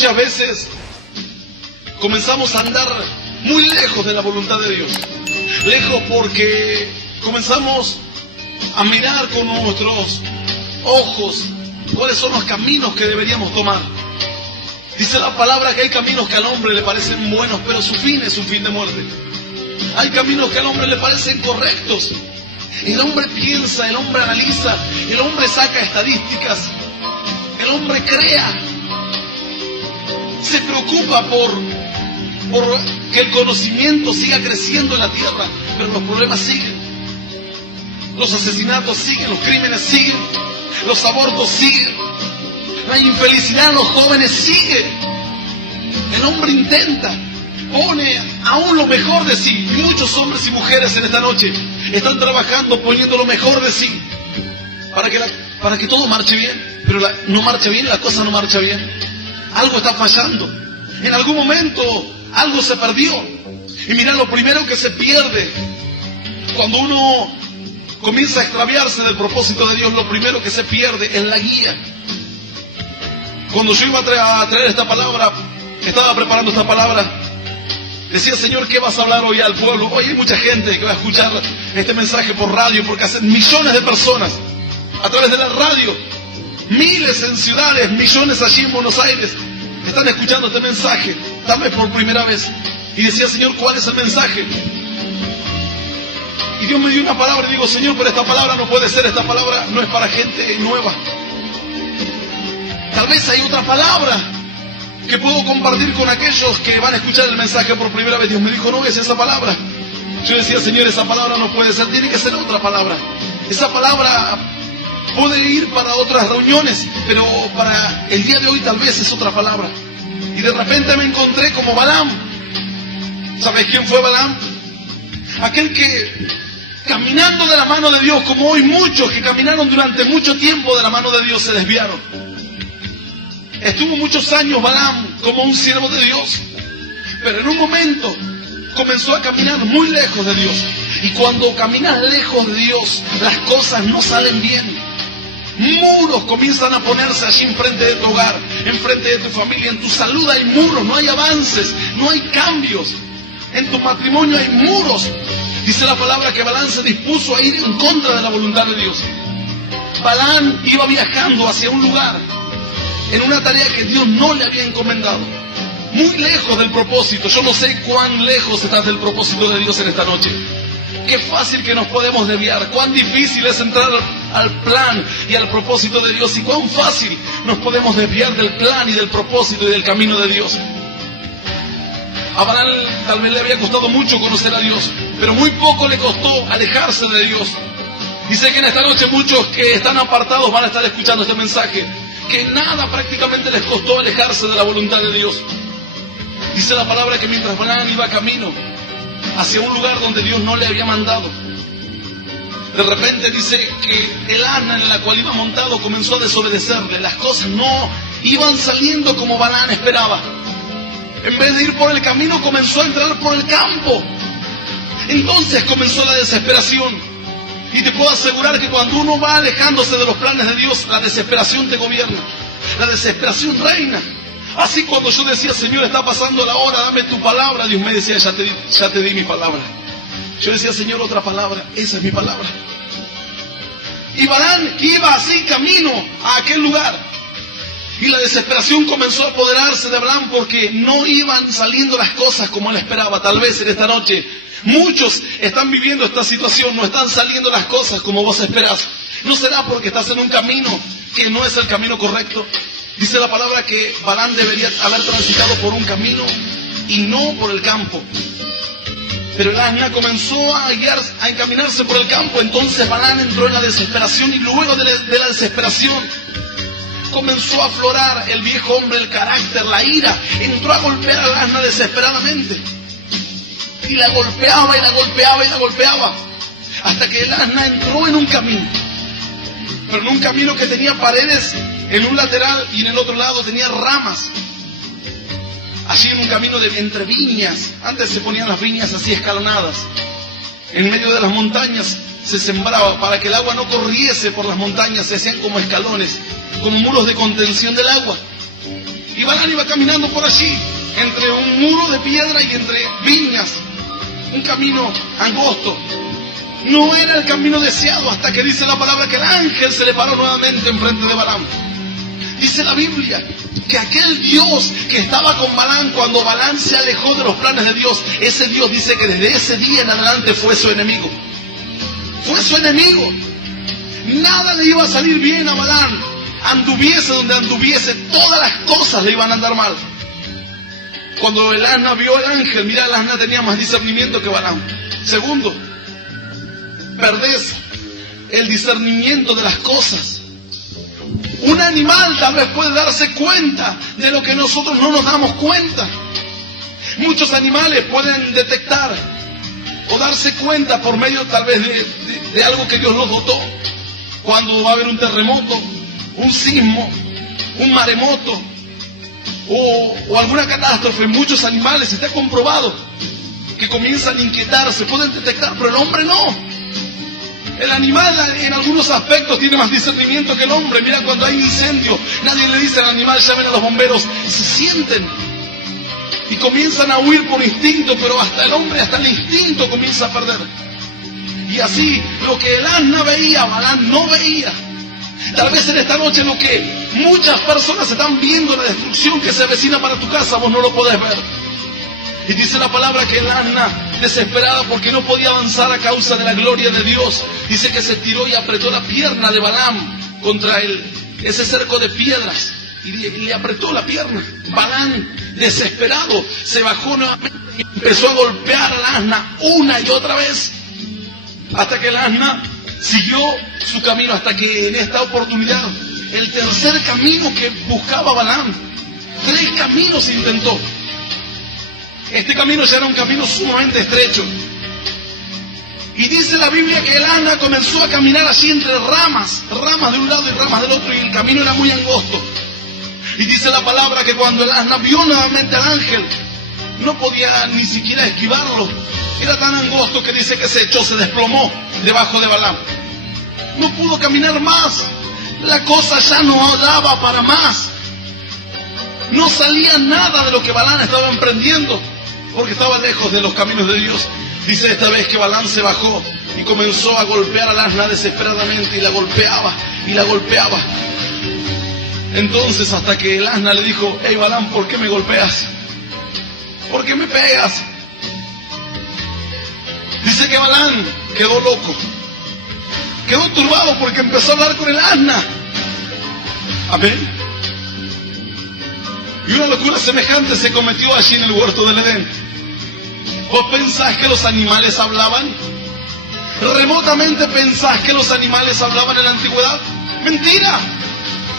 Muchas veces comenzamos a andar muy lejos de la voluntad de Dios. Lejos porque comenzamos a mirar con nuestros ojos cuáles son los caminos que deberíamos tomar. Dice la palabra que hay caminos que al hombre le parecen buenos, pero su fin es un fin de muerte. Hay caminos que al hombre le parecen correctos. El hombre piensa, el hombre analiza, el hombre saca estadísticas, el hombre crea, se preocupa por que el conocimiento siga creciendo en la tierra, pero los problemas siguen. Los asesinatos siguen, los crímenes siguen, los abortos siguen, la infelicidad en los jóvenes sigue. El hombre intenta, pone aún lo mejor de sí. Y muchos hombres y mujeres en esta noche están trabajando poniendo lo mejor de sí para que todo marche bien, pero no marcha bien, la cosa no marcha bien. Algo está fallando. En algún momento algo se perdió. Y mira, lo primero que se pierde cuando uno comienza a extraviarse del propósito de Dios, lo primero que se pierde es la guía. Cuando yo iba a traer esta palabra, estaba preparando esta palabra, decía: Señor, ¿qué vas a hablar hoy al pueblo? Hoy hay mucha gente que va a escuchar este mensaje por radio, porque hacen millones de personas a través de la radio, miles en ciudades, millones allí en Buenos Aires, están escuchando este mensaje, tal vez por primera vez. Y decía: Señor, ¿cuál es el mensaje? Y Dios me dio una palabra y digo: Señor, pero esta palabra no puede ser, esta palabra no es para gente nueva. Tal vez hay otra palabra que puedo compartir con aquellos que van a escuchar el mensaje por primera vez. Dios me dijo: no es esa palabra. Yo decía: Señor, esa palabra no puede ser, tiene que ser otra palabra. Esa palabra puede ir para otras reuniones, pero para el día de hoy tal vez es otra palabra. Y de repente me encontré como Balaam. ¿Sabes quién fue Balaam? Aquel que, caminando de la mano de Dios, como hoy muchos que caminaron durante mucho tiempo de la mano de Dios, se desviaron. Estuvo muchos años Balaam como un siervo de Dios, pero en un momento comenzó a caminar muy lejos de Dios. Y cuando caminas lejos de Dios, las cosas no salen bien. Muros comienzan a ponerse allí enfrente de tu hogar, enfrente de tu familia. En tu salud hay muros, no hay avances, no hay cambios. En tu matrimonio hay muros. Dice la palabra que Balaam se dispuso a ir en contra de la voluntad de Dios. Balaam iba viajando hacia un lugar, en una tarea que Dios no le había encomendado, muy lejos del propósito. Yo no sé cuán lejos estás del propósito de Dios en esta noche. Qué fácil que nos podemos desviar, cuán difícil es entrar al plan y al propósito de Dios, y cuán fácil nos podemos desviar del plan y del propósito y del camino de Dios. A Balaam tal vez le había costado mucho conocer a Dios, pero muy poco le costó alejarse de Dios. Y sé que en esta noche muchos que están apartados van a estar escuchando este mensaje, que nada prácticamente les costó alejarse de la voluntad de Dios. Dice la palabra que mientras Balaam iba camino hacia un lugar donde Dios no le había mandado, de repente dice que el asna en la cual iba montado comenzó a desobedecerle. Las cosas no iban saliendo como Balaam esperaba. En vez de ir por el camino, comenzó a entrar por el campo. Entonces comenzó la desesperación. Y te puedo asegurar que cuando uno va alejándose de los planes de Dios, la desesperación te gobierna, la desesperación reina. Así cuando yo decía: Señor, está pasando la hora, dame tu palabra, Dios me decía: ya te di mi palabra. Yo decía: Señor, otra palabra, esa es mi palabra. Y Balaam iba así camino a aquel lugar. Y la desesperación comenzó a apoderarse de Balaam porque no iban saliendo las cosas como él esperaba. Tal vez en esta noche muchos están viviendo esta situación, no están saliendo las cosas como vos esperás. ¿No será porque estás en un camino que no es el camino correcto? Dice la palabra que Balaam debería haber transitado por un camino y no por el campo. Pero el asna comenzó a encaminarse por el campo. Entonces Balaam entró en la desesperación, y luego de la desesperación comenzó a aflorar el viejo hombre, el carácter, la ira. Entró a golpear al asna desesperadamente. Y la golpeaba, y la golpeaba, y la golpeaba. Hasta que el asna entró en un camino. Pero en un camino que tenía paredes en un lateral y en el otro lado tenía ramas. Allí en un camino entre viñas. Antes se ponían las viñas así escalonadas. En medio de las montañas se sembraba para que el agua no corriese por las montañas. Se hacían como escalones, como muros de contención del agua. Y Balán iba caminando por allí, entre un muro de piedra y entre viñas, un camino angosto. No era el camino deseado, hasta que dice la palabra que el ángel se le paró nuevamente enfrente de Balaam. Dice la Biblia que aquel Dios que estaba con Balaam cuando Balaam se alejó de los planes de Dios, ese Dios dice que desde ese día en adelante fue su enemigo. Fue su enemigo. Nada le iba a salir bien a Balaam. Anduviese donde anduviese, todas las cosas le iban a andar mal. Cuando el asna vio al ángel, mira, el asna tenía más discernimiento que Balaam. Segundo, perdés el discernimiento de las cosas. Un animal tal vez puede darse cuenta de lo que nosotros no nos damos cuenta. Muchos animales pueden detectar o darse cuenta por medio tal vez de algo que Dios los dotó. Cuando va a haber un terremoto, un sismo, un maremoto o alguna catástrofe, muchos animales está comprobado que comienzan a inquietarse, pueden detectar, pero el hombre no. El animal en algunos aspectos tiene más discernimiento que el hombre. Mira, cuando hay incendio, nadie le dice al animal, llamen a los bomberos. Se sienten y comienzan a huir por instinto, pero hasta el hombre, hasta el instinto comienza a perder. Y así, lo que el asna veía, Balaam no veía. Tal vez en esta noche lo que muchas personas están viendo, la destrucción que se avecina para tu casa, vos no lo podés ver. Y dice la palabra que el asna, desesperada porque no podía avanzar a causa de la gloria de Dios, dice que se tiró y apretó la pierna de Balaam contra ese cerco de piedras. Y le apretó la pierna. Balaam, desesperado, se bajó nuevamente y empezó a golpear al asna una y otra vez. Hasta que el asna siguió su camino, hasta que en esta oportunidad, el tercer camino que buscaba Balaam, 3 caminos intentó. Este camino ya era un camino sumamente estrecho. Y dice la Biblia que el asna comenzó a caminar así entre ramas de un lado y ramas del otro, y el camino era muy angosto. Y dice la palabra que cuando el asna vio nuevamente al ángel, no podía ni siquiera esquivarlo. Era tan angosto que dice que se echó, se desplomó debajo de Balaam. No pudo caminar más. La cosa ya no daba para más. No salía nada de lo que Balaam estaba emprendiendo, porque estaba lejos de los caminos de Dios. Dice esta vez que Balaam se bajó y comenzó a golpear al asna desesperadamente, y la golpeaba y la golpeaba. Entonces hasta que el asna le dijo: hey Balaam, ¿por qué me golpeas? ¿Por qué me pegas? Dice que Balaam quedó loco, quedó turbado porque empezó a hablar con el asna. Amén. Y una locura semejante se cometió allí en el huerto del Edén. ¿Vos pensás que los animales hablaban? ¿Remotamente pensás que los animales hablaban en la antigüedad? ¡Mentira!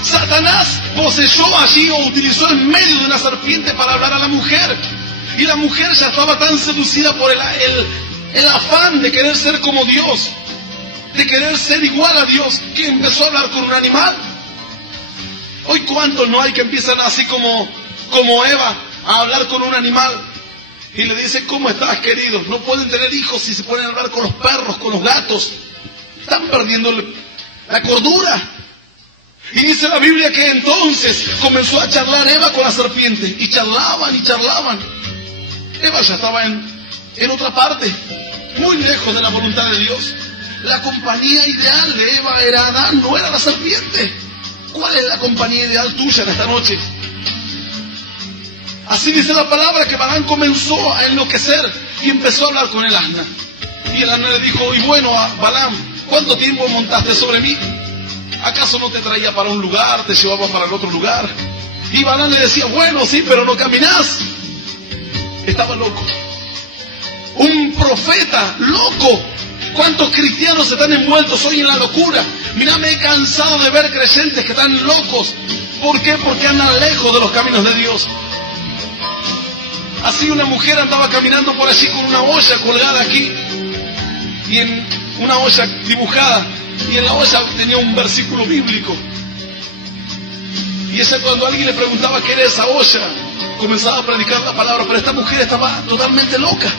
Satanás poseyó allí o utilizó el medio de una serpiente para hablar a la mujer. Y la mujer ya estaba tan seducida por el afán de querer ser como Dios, de querer ser igual a Dios, que empezó a hablar con un animal. Hoy cuántos no hay que empiezan así como Eva a hablar con un animal y le dicen: ¿cómo estás, querido? No pueden tener hijos si se ponen a hablar con los perros, con los gatos. Están perdiendo la cordura. Y dice la Biblia que entonces comenzó a charlar Eva con la serpiente, y charlaban y charlaban. Eva ya estaba en otra parte, muy lejos de la voluntad de Dios. La compañía ideal de Eva era Adán, no era la serpiente. ¿Cuál es la compañía ideal tuya en esta noche? Así dice la palabra que Balaam comenzó a enloquecer y empezó a hablar con el asna. Y el asna le dijo: y bueno, Balaam, ¿cuánto tiempo montaste sobre mí? ¿Acaso no te traía para un lugar, te llevaba para el otro lugar? Y Balaam le decía: bueno, sí, pero no caminás. Estaba loco. Un profeta loco. ¿Cuántos cristianos están envueltos hoy en la locura? Mirá, me he cansado de ver creyentes que están locos. ¿Por qué? Porque andan lejos de los caminos de Dios. Así una mujer andaba caminando por allí con una olla colgada aquí, y en una olla dibujada, y en la olla tenía un versículo bíblico. Y ese, cuando alguien le preguntaba qué era esa olla, comenzaba a predicar la palabra, pero esta mujer estaba totalmente loca.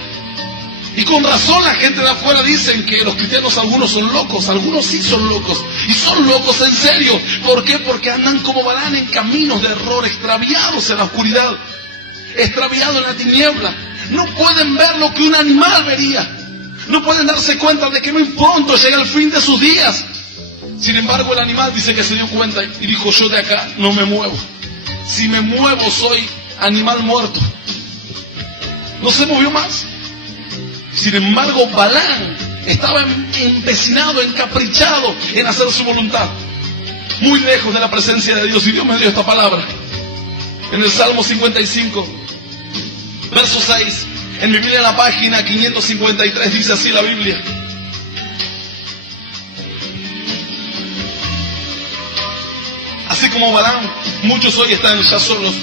Y con razón la gente de afuera dicen que los cristianos algunos son locos, algunos sí son locos, y son locos en serio. ¿Por qué? Porque andan como Balaam en caminos de error, extraviados en la oscuridad, extraviados en la tiniebla. No pueden ver lo que un animal vería, no pueden darse cuenta de que muy pronto llega el fin de sus días. Sin embargo, el animal dice que se dio cuenta y dijo: yo de acá no me muevo, si me muevo soy animal muerto. No se movió más. Sin embargo, Balaam estaba empecinado, encaprichado en hacer su voluntad, muy lejos de la presencia de Dios. Y Dios me dio esta palabra en el Salmo 55, verso 6. En mi Biblia, en la página 553, dice así la Biblia: así como Balaam, muchos hoy están ya solos,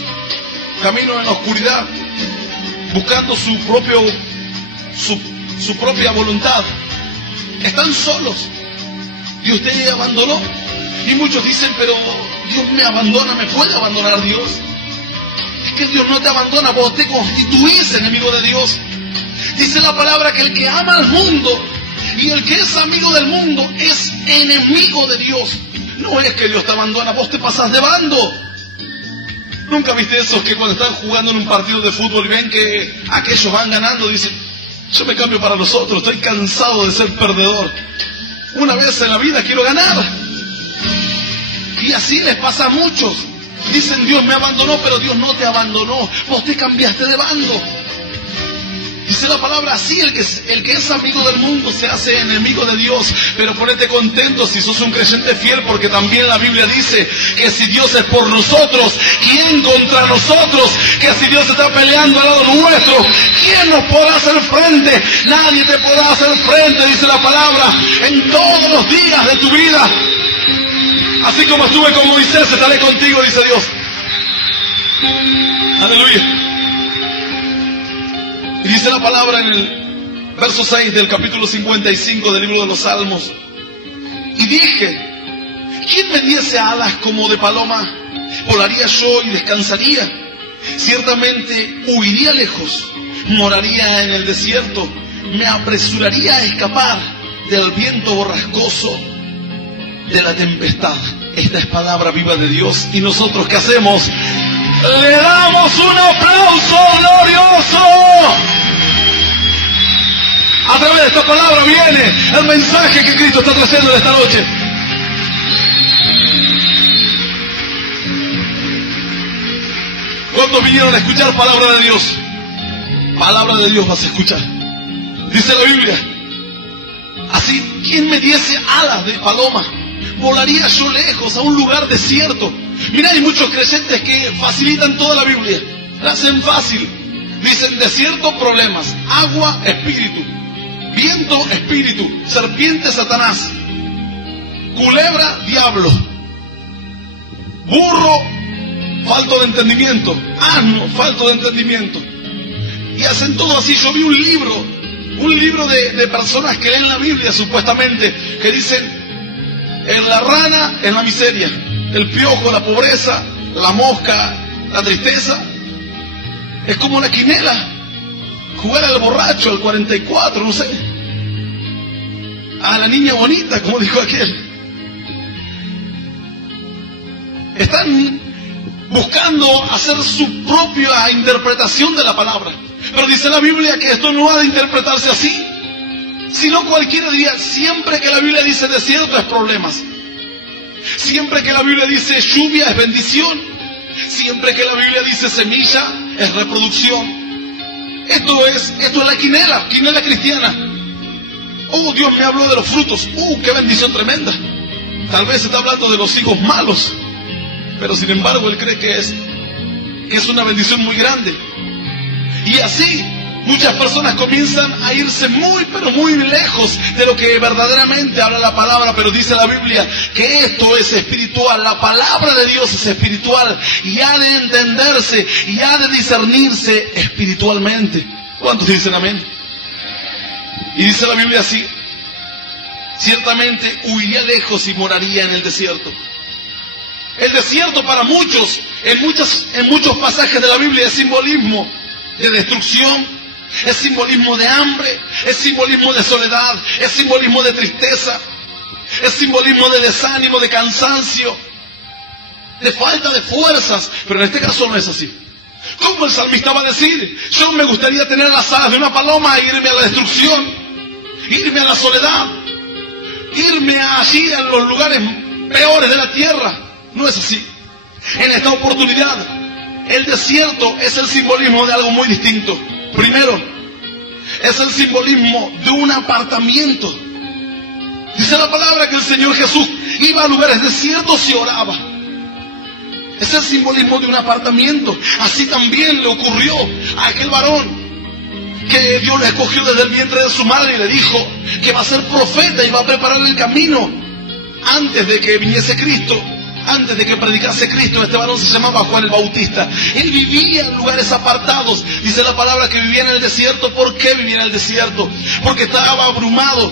camino en la oscuridad, buscando su propia voluntad. Están solos. Dios te abandonó. Y muchos dicen: pero Dios me abandona. ¿Me puede abandonar Dios? Es que Dios no te abandona, vos te constituís enemigo de Dios. Dice la palabra que el que ama al mundo y el que es amigo del mundo es enemigo de Dios. No es que Dios te abandona, vos te pasás de bando. ¿Nunca viste esos que cuando están jugando en un partido de fútbol y ven que aquellos van ganando, dicen: yo me cambio para los otros, estoy cansado de ser perdedor, una vez en la vida quiero ganar? Y así les pasa a muchos. Dicen: Dios me abandonó, pero Dios no te abandonó, vos te cambiaste de bando. Dice la palabra así: el que es amigo del mundo se hace enemigo de Dios. Pero ponete contento si sos un creyente fiel, porque también la Biblia dice que si Dios es por nosotros, ¿quién contra nosotros? Que si Dios está peleando al lado nuestro, ¿quién nos podrá hacer frente? Nadie te podrá hacer frente, dice la palabra, en todos los días de tu vida. Así como estuve con Moisés, estaré contigo, dice Dios. Aleluya. Y dice la palabra en el verso 6 del capítulo 55 del libro de los Salmos: y dije, ¿quién me diese alas como de paloma? Volaría yo y descansaría. Ciertamente huiría lejos, moraría en el desierto, me apresuraría a escapar del viento borrascoso, de la tempestad. Esta es palabra viva de Dios. ¿Y nosotros qué hacemos? Le damos un aplauso glorioso. A través de esta palabra viene el mensaje que Cristo está trayendo esta noche. ¿Cuántos vinieron a escuchar palabra de Dios? Palabra de Dios vas a escuchar. Dice la Biblia: así, ¿quién me diese alas de paloma? Volaría yo lejos a un lugar desierto. Mira, hay muchos creyentes que facilitan toda la Biblia, la hacen fácil. Dicen: desierto, problemas; agua, espíritu; viento, espíritu; serpiente, Satanás; culebra, diablo; burro, falto de entendimiento; asno, falto de entendimiento. Y hacen todo así. Yo vi un libro de personas que leen la Biblia supuestamente, que dicen: en la rana, en la miseria; el piojo, la pobreza; la mosca, la tristeza. Es como la quinela, jugar al borracho, al 44, no sé, a la niña bonita, como dijo aquel. Están buscando hacer su propia interpretación de la palabra. Pero dice la Biblia que esto no ha de interpretarse así. Sino cualquiera diría: siempre que la Biblia dice desierto es problemas; siempre que la Biblia dice lluvia es bendición; siempre que la Biblia dice semilla es reproducción. Esto es la quinela cristiana. Oh, Dios me habló de los frutos. Qué bendición tremenda. Tal vez está hablando de los hijos malos, pero sin embargo él cree que es una bendición muy grande. Y así muchas personas comienzan a irse muy, pero muy lejos de lo que verdaderamente habla la palabra. Pero dice la Biblia que esto es espiritual. La palabra de Dios es espiritual y ha de entenderse y ha de discernirse espiritualmente. ¿Cuántos dicen amén? Y dice la Biblia así: ciertamente huiría lejos y moraría en el desierto. El desierto para muchos, en muchos pasajes de la Biblia, es simbolismo de destrucción, es simbolismo de hambre, es simbolismo de soledad, es simbolismo de tristeza, es simbolismo de desánimo, de cansancio, de falta de fuerzas. Pero en este caso no es así. ¿Cómo el salmista va a decir? Yo me gustaría tener las alas de una paloma e irme a la destrucción, irme a la soledad, irme allí a los lugares peores de la tierra. No es así. En esta oportunidad, el desierto es el simbolismo de algo muy distinto. Primero, es el simbolismo de un apartamiento. Dice la palabra que el Señor Jesús iba a lugares desiertos y oraba. Es el simbolismo de un apartamiento. Así también le ocurrió a aquel varón que Dios le escogió desde el vientre de su madre y le dijo que va a ser profeta y va a preparar el camino antes de que viniese Cristo. Antes de que predicase Cristo, este varón se llamaba Juan el Bautista. Él vivía en lugares apartados. Dice la palabra que vivía en el desierto. ¿Por qué vivía en el desierto? Porque estaba abrumado.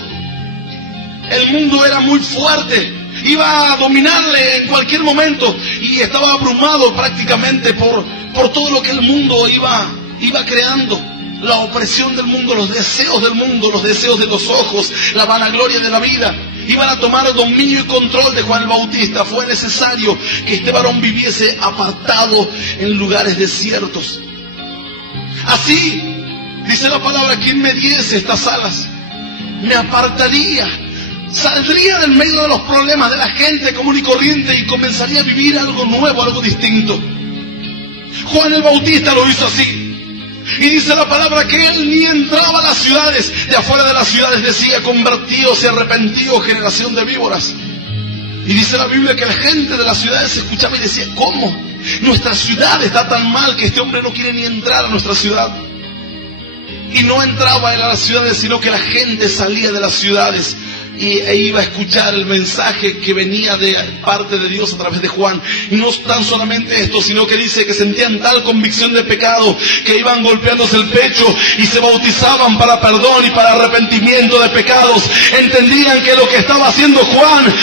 El mundo era muy fuerte. Iba a dominarle en cualquier momento. Y estaba abrumado prácticamente por todo lo que el mundo iba creando. La opresión del mundo, los deseos del mundo, los deseos de los ojos, la vanagloria de la vida. Iban a tomar dominio y control de Juan el Bautista. Fue necesario que este varón viviese apartado en lugares desiertos. Así, dice la palabra, quien me diese estas alas, me apartaría, saldría del medio de los problemas de la gente común y corriente y comenzaría a vivir algo nuevo, algo distinto. Juan el Bautista lo hizo así. Y dice la palabra que él ni entraba a las ciudades. De afuera de las ciudades decía: convertíos y arrepentíos, generación de víboras. Y dice la Biblia que la gente de las ciudades se escuchaba y decía: ¿cómo? Nuestra ciudad está tan mal que este hombre no quiere ni entrar a nuestra ciudad. Y no entraba él a las ciudades, sino que la gente salía de las ciudades e iba a escuchar el mensaje que venía de parte de Dios a través de Juan. Y no tan solamente esto, sino que dice que sentían tal convicción de pecado que iban golpeándose el pecho y se bautizaban para perdón y para arrepentimiento de pecados. Entendían que lo que estaba haciendo Juan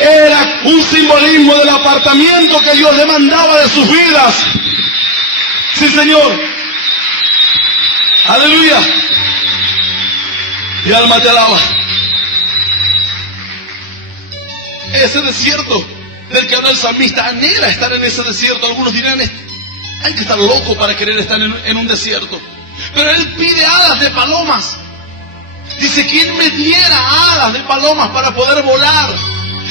era un simbolismo del apartamiento que Dios demandaba de sus vidas. Sí, Señor. Aleluya. Mi alma te alaba. Ese desierto del que habla el salmista, anhela estar en ese desierto. Algunos dirán: hay que estar loco para querer estar en un desierto. Pero él pide alas de palomas. Dice: ¿quién me diera alas de palomas para poder volar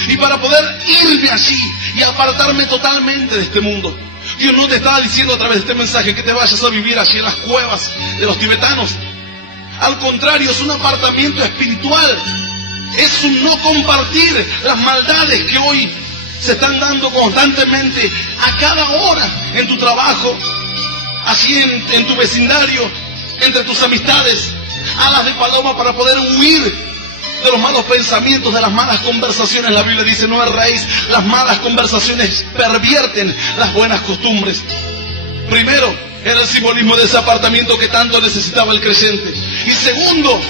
y para poder irme allí y apartarme totalmente de este mundo? Dios no te estaba diciendo a través de este mensaje que te vayas a vivir allí en las cuevas de los tibetanos. Al contrario, es un apartamiento espiritual. Es un no compartir las maldades que hoy se están dando constantemente a cada hora en tu trabajo, así en tu vecindario, entre tus amistades. Alas de paloma para poder huir de los malos pensamientos, de las malas conversaciones. La Biblia dice: no erréis, las malas conversaciones pervierten las buenas costumbres. Primero, era el simbolismo de ese apartamiento que tanto necesitaba el creyente. Y segundo,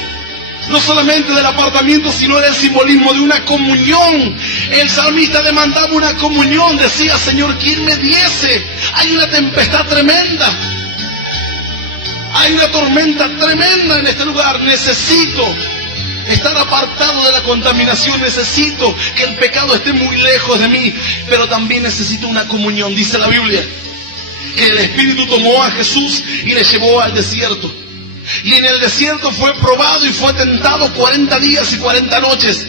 no solamente del apartamiento, sino era el simbolismo de una comunión. El salmista demandaba una comunión. Decía: Señor, ¿quién me diese? Hay una tempestad tremenda. Hay una tormenta tremenda en este lugar. Necesito estar apartado de la contaminación. Necesito que el pecado esté muy lejos de mí. Pero también necesito una comunión. Dice la Biblia que el Espíritu tomó a Jesús y le llevó al desierto. Y en el desierto fue probado y fue tentado 40 días y 40 noches.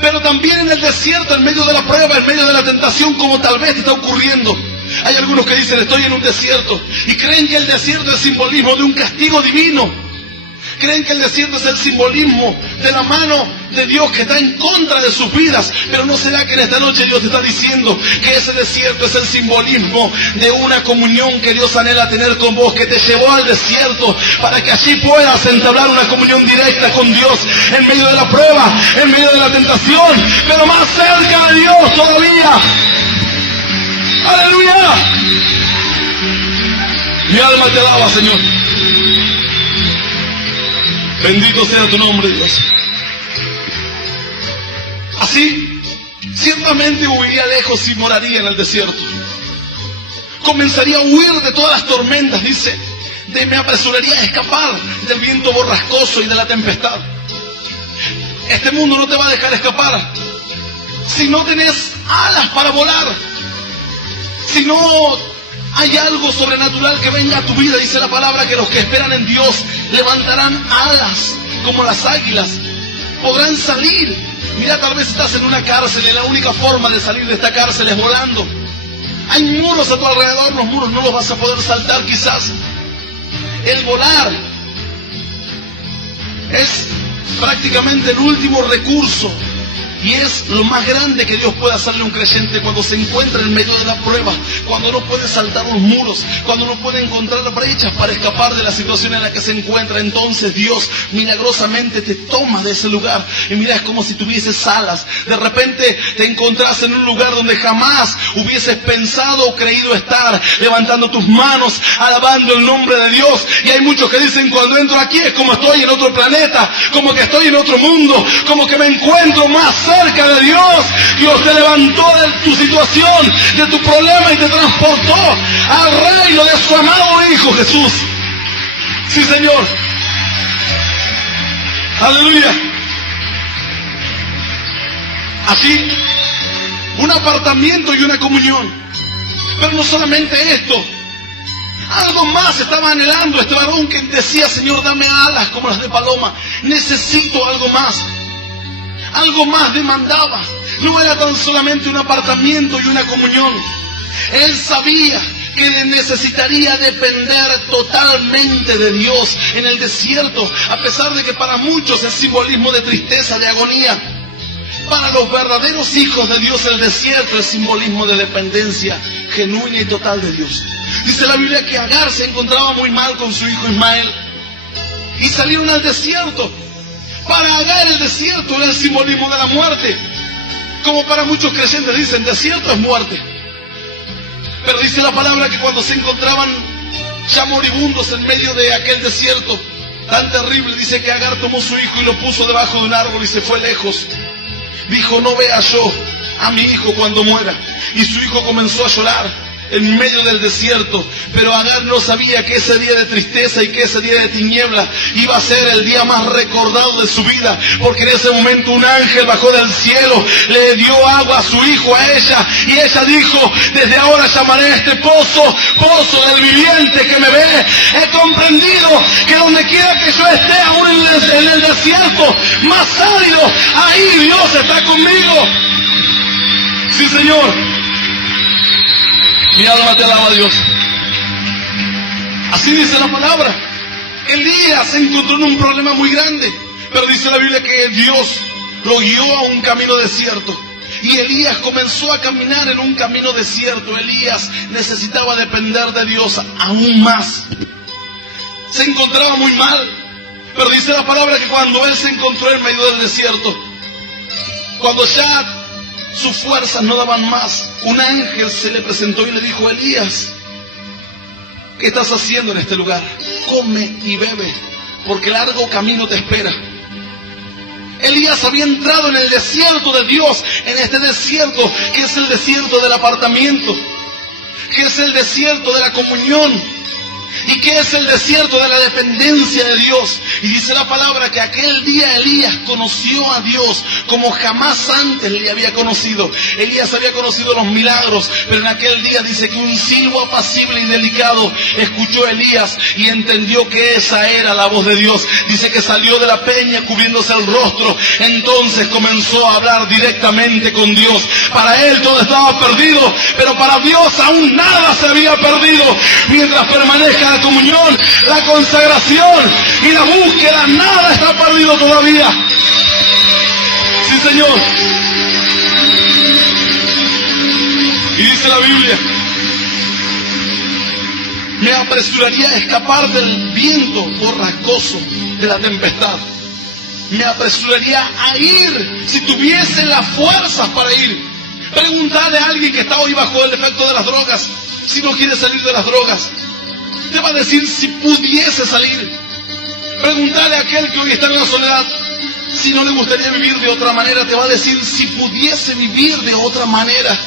Pero también en el desierto, en medio de la prueba, en medio de la tentación, como tal vez te está ocurriendo, hay algunos que dicen: estoy en un desierto, y creen que el desierto es simbolismo de un castigo divino. Creen que el desierto es el simbolismo de la mano de Dios que está en contra de sus vidas. Pero ¿no será que en esta noche Dios te está diciendo que ese desierto es el simbolismo de una comunión que Dios anhela tener con vos, que te llevó al desierto para que allí puedas entablar una comunión directa con Dios en medio de la prueba, en medio de la tentación, pero más cerca de Dios todavía? ¡Aleluya! Mi alma te alaba, Señor. Bendito sea tu nombre, Dios. Así, ciertamente huiría lejos y moraría en el desierto. Comenzaría a huir de todas las tormentas, dice. Me apresuraría a escapar del viento borrascoso y de la tempestad. Este mundo no te va a dejar escapar. Si no tenés alas para volar, si no hay algo sobrenatural que venga a tu vida, dice la palabra que los que esperan en Dios levantarán alas como las águilas, podrán salir. Mira, tal vez estás en una cárcel y la única forma de salir de esta cárcel es volando. Hay muros a tu alrededor, los muros no los vas a poder saltar quizás. El volar es prácticamente el último recurso y es lo más grande que Dios puede hacerle a un creyente cuando se encuentra en medio de la prueba, cuando no puede saltar los muros, cuando no puede encontrar brechas para escapar de la situación en la que se encuentra. Entonces Dios milagrosamente te toma de ese lugar y mira, es como si tuvieses alas. De repente te encontrás en un lugar donde jamás hubieses pensado o creído estar, levantando tus manos, alabando el nombre de Dios. Y hay muchos que dicen, cuando entro aquí es como estoy en otro planeta, como que estoy en otro mundo, como que me encuentro más cerca de Dios. Dios te levantó de tu situación, de tu problema y te transportó al reino de su amado Hijo Jesús. Sí, Señor. Aleluya. Así, un apartamiento y una comunión. Pero no solamente esto, algo más estaba anhelando este varón que decía, Señor, dame alas como las de paloma. Necesito algo más. Algo más demandaba. No era tan solamente un apartamiento y una comunión. Él sabía que necesitaría depender totalmente de Dios en el desierto, a pesar de que para muchos es simbolismo de tristeza, de agonía. Para los verdaderos hijos de Dios el desierto es simbolismo de dependencia genuina y total de Dios. Dice la Biblia que Agar se encontraba muy mal con su hijo Ismael y salieron al desierto. Para Agar el desierto era el simbolismo de la muerte. Como para muchos creyentes dicen, desierto es muerte. Pero dice la palabra que cuando se encontraban ya moribundos en medio de aquel desierto tan terrible, dice que Agar tomó su hijo y lo puso debajo de un árbol y se fue lejos. Dijo, no vea yo a mi hijo cuando muera. Y su hijo comenzó a llorar en medio del desierto, pero Agar no sabía que ese día de tristeza y que ese día de tiniebla iba a ser el día más recordado de su vida, porque en ese momento un ángel bajó del cielo, le dio agua a su hijo, a ella, y ella dijo, desde ahora llamaré a este pozo, pozo del viviente que me ve. He comprendido que donde quiera que yo esté, aún en el desierto más árido, ahí Dios está conmigo. Sí, Señor. Mi alma te alaba, Dios. Así dice la palabra. Elías se encontró en un problema muy grande, pero dice la Biblia que Dios lo guió a un camino desierto. Y Elías comenzó a caminar en un camino desierto. Elías necesitaba depender de Dios aún más. Se encontraba muy mal, pero dice la palabra que cuando él se encontró en medio del desierto, cuando ya sus fuerzas no daban más, un ángel se le presentó y le dijo, Elías, ¿qué estás haciendo en este lugar? Come y bebe, porque largo camino te espera. Elías había entrado en el desierto de Dios, en este desierto que es el desierto del apartamiento, que es el desierto de la comunión, y que es el desierto de la dependencia de Dios. Y dice la palabra que aquel día Elías conoció a Dios como jamás antes le había conocido. Elías había conocido los milagros, pero en aquel día dice que un silbo apacible y delicado escuchó Elías y entendió que esa era la voz de Dios. Dice que salió de la peña cubriéndose el rostro, entonces comenzó a hablar directamente con Dios. Para él todo estaba perdido, pero para Dios aún nada se había perdido. Mientras permanezca la comunión, la consagración y la búsqueda, nada está perdido todavía. Sí, Señor. Y dice la Biblia, me apresuraría a escapar del viento borrascoso de la tempestad. Me apresuraría a ir si tuviese las fuerzas para ir. Preguntarle a alguien que está hoy bajo el efecto de las drogas, si no quiere salir de las drogas, te va a decir si pudiese salir. Preguntarle a aquel que hoy está en la soledad, si no le gustaría vivir de otra manera, te va a decir si pudiese vivir de otra manera.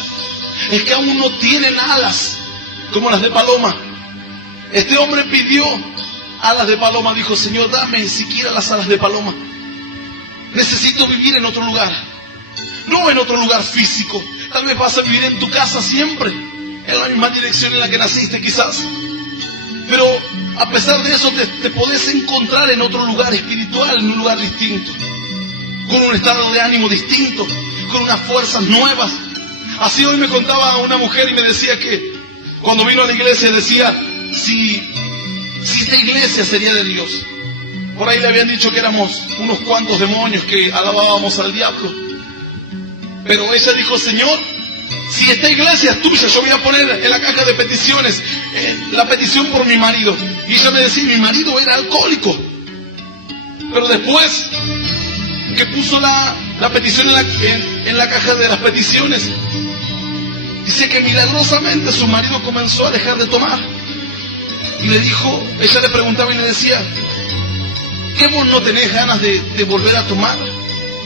Es que aún no tienen alas como las de paloma. Este hombre pidió alas de paloma, dijo: Señor, dame siquiera las alas de paloma. Necesito vivir en otro lugar, no en otro lugar físico. Tal vez vas a vivir en tu casa siempre, en la misma dirección en la que naciste quizás. Pero a pesar de eso te podés encontrar en otro lugar espiritual, en un lugar distinto, con un estado de ánimo distinto, con unas fuerzas nuevas. Así hoy me contaba una mujer y me decía que cuando vino a la iglesia decía, si esta iglesia sería de Dios. Por ahí le habían dicho que éramos unos cuantos demonios que alabábamos al diablo. Pero ella dijo: Señor, si esta iglesia es tuya, yo voy a poner en la caja de peticiones la petición por mi marido. Y ella me decía: mi marido era alcohólico. Pero después que puso la petición en la caja de las peticiones, dice que milagrosamente su marido comenzó a dejar de tomar. Y le dijo, ella le preguntaba y le decía: ¿qué vos no tenés ganas de volver a tomar?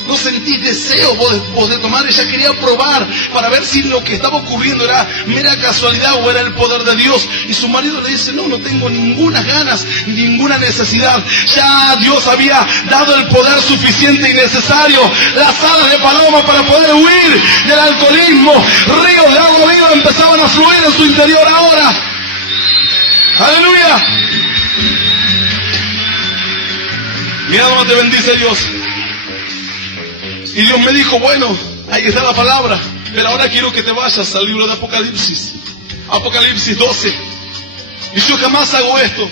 ¿No sentís deseo vos de tomar? Ella quería probar para ver si lo que estaba ocurriendo era mera casualidad o era el poder de Dios. Y su marido le dice: no tengo ninguna ganas, ninguna necesidad. Ya Dios había dado el poder suficiente y necesario, las alas de paloma para poder huir del alcoholismo. Ríos de agua viva empezaban a fluir en su interior ahora. ¡Aleluya! Mira cómo te bendice Dios. Y Dios me dijo: bueno, ahí está la palabra, pero ahora quiero que te vayas al libro de Apocalipsis, Apocalipsis 12. Y yo jamás hago esto,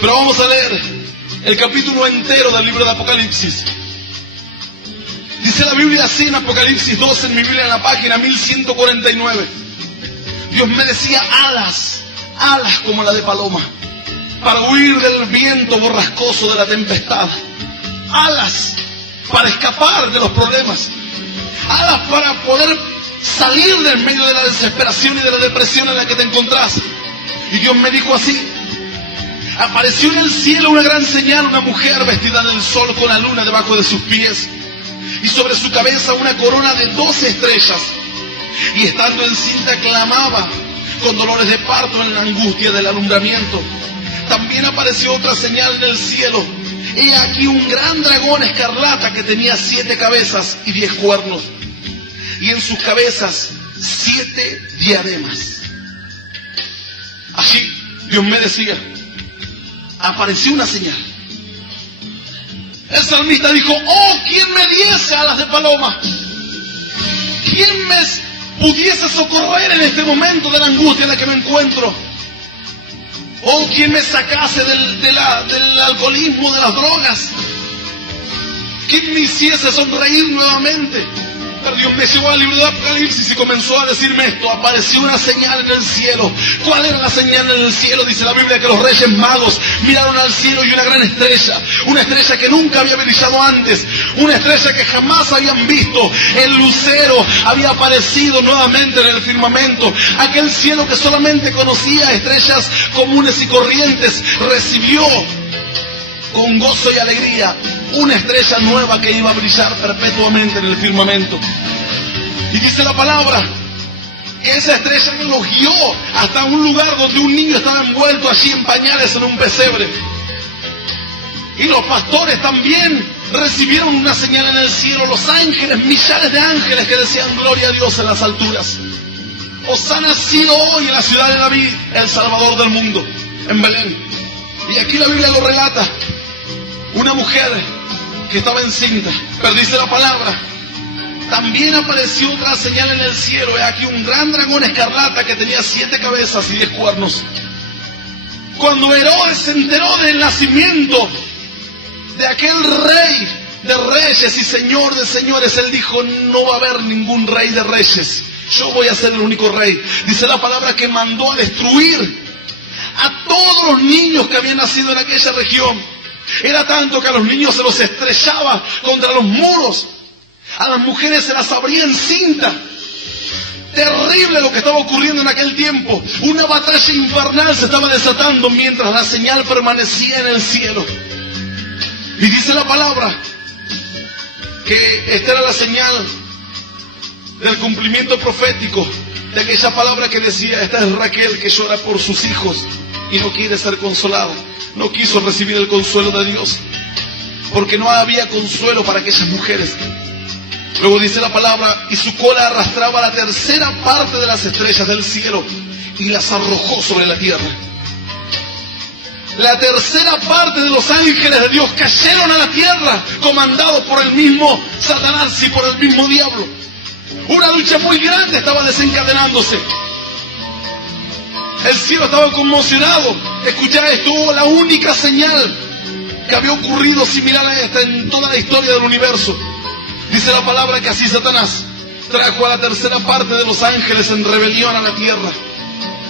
pero vamos a leer el capítulo entero del libro de Apocalipsis. Dice la Biblia así en Apocalipsis 12, en mi Biblia, en la página 1149. Dios me decía: alas como la de paloma, para huir del viento borrascoso de la tempestad. Alas para escapar de los problemas. Alas para poder salir del medio de la desesperación y de la depresión en la que te encontrás. Y Dios me dijo así: apareció en el cielo una gran señal, una mujer vestida del sol con la luna debajo de sus pies, y sobre su cabeza una corona de 12 estrellas. Y estando encinta clamaba con dolores de parto en la angustia del alumbramiento. También apareció otra señal en el cielo: he aquí un gran dragón escarlata que tenía 7 cabezas y 10 cuernos, y en sus cabezas 7 diademas. Allí Dios me decía: apareció una señal. El salmista dijo: oh, ¿quién me diese alas de paloma? ¿Quién me pudiese socorrer en este momento de la angustia en la que me encuentro? Oh, ¿quién me sacase del alcoholismo, de las drogas? ¿Quién me hiciese sonreír nuevamente? Pero Dios me llevó al libro de Apocalipsis y comenzó a decirme esto: apareció una señal en el cielo. ¿Cuál era la señal en el cielo? Dice la Biblia que los reyes magos miraron al cielo y una gran estrella, una estrella que nunca había brillado antes, una estrella que jamás habían visto. El lucero había aparecido nuevamente en el firmamento. Aquel cielo que solamente conocía estrellas comunes y corrientes recibió con gozo y alegría una estrella nueva que iba a brillar perpetuamente en el firmamento. Y dice la palabra que esa estrella los guió hasta un lugar donde un niño estaba envuelto allí en pañales en un pesebre. Y los pastores también recibieron una señal en el cielo: los ángeles, millares de ángeles que decían gloria a Dios en las alturas. Os ha nacido hoy en la ciudad de David el Salvador del mundo, en Belén. Y aquí la Biblia lo relata: una mujer que estaba encinta. Pero dice la palabra: también apareció otra señal en el cielo: he aquí un gran dragón escarlata que tenía 7 cabezas y 10 cuernos. Cuando Herodes se enteró del nacimiento de aquel rey de reyes y señor de señores, él dijo: no va a haber ningún rey de reyes, yo voy a ser el único rey. Dice la palabra que mandó a destruir a todos los niños que habían nacido en aquella región. Era tanto que a los niños se los estrellaba contra los muros, a las mujeres se las abría en cinta. Terrible lo que estaba ocurriendo en aquel tiempo. Una batalla infernal se estaba desatando mientras la señal permanecía en el cielo. Y dice la palabra que esta era la señal del cumplimiento profético de aquella palabra que decía: esta es Raquel que llora por sus hijos y no quiere ser consolada. No quiso recibir el consuelo de Dios, porque no había consuelo para aquellas mujeres. Luego dice la palabra: y su cola arrastraba la tercera parte de las estrellas del cielo y las arrojó sobre la tierra. La tercera parte de los ángeles de Dios cayeron a la tierra, comandados por el mismo Satanás y por el mismo diablo. Una lucha muy grande estaba desencadenándose. El cielo estaba conmocionado. Escuchá esto: la única señal que había ocurrido similar a esta en toda la historia del universo. Dice la palabra que así Satanás trajo a la tercera parte de los ángeles en rebelión a la tierra,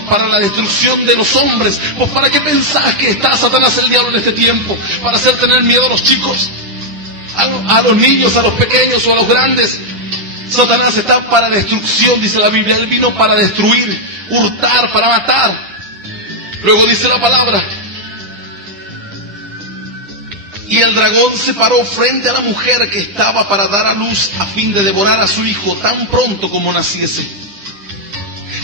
para la destrucción de los hombres. Pues ¿para qué pensás que está Satanás, el diablo, en este tiempo? ¿Para hacer tener miedo a los chicos? ¿A los niños, a los pequeños o a los grandes? Satanás está para destrucción, dice la Biblia. Él vino para destruir, hurtar, para matar. Luego dice la palabra: y el dragón se paró frente a la mujer que estaba para dar a luz, a fin de devorar a su hijo tan pronto como naciese.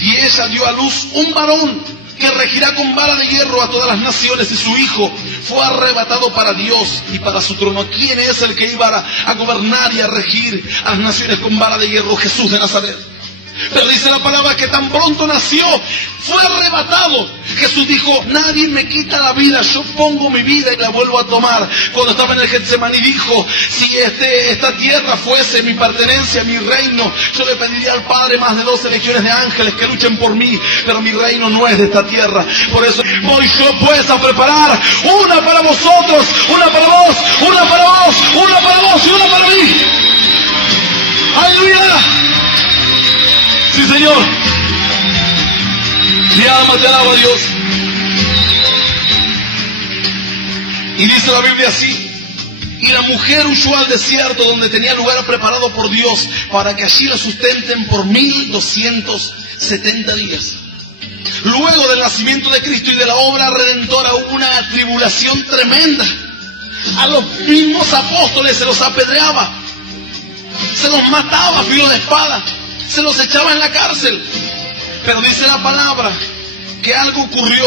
Y ella dio a luz un varón que regirá con vara de hierro a todas las naciones, y su hijo fue arrebatado para Dios y para su trono. ¿Quién es el que iba a gobernar y a regir a las naciones con vara de hierro? Jesús de Nazaret. Pero dice la palabra que tan pronto nació, fue arrebatado. Jesús dijo: nadie me quita la vida, yo pongo mi vida y la vuelvo a tomar. Cuando estaba en el Getsemaní dijo: si esta tierra fuese mi pertenencia, mi reino, yo le pediría al Padre más de 12 legiones de ángeles que luchen por mí, pero mi reino no es de esta tierra. Por eso voy yo pues a preparar una para vosotros, una para vos, una para vos, una para vos y una para mí. ¡Aleluya! Sí, Señor. Mi alma te alaba, Dios. Y dice la Biblia así: y la mujer huyó al desierto, donde tenía lugar preparado por Dios, para que allí la sustenten por 1270 días. Luego del nacimiento de Cristo y de la obra redentora hubo una tribulación tremenda. A los mismos apóstoles se los apedreaba, se los mataba a filo de espada, se los echaba en la cárcel. Pero dice la palabra que algo ocurrió.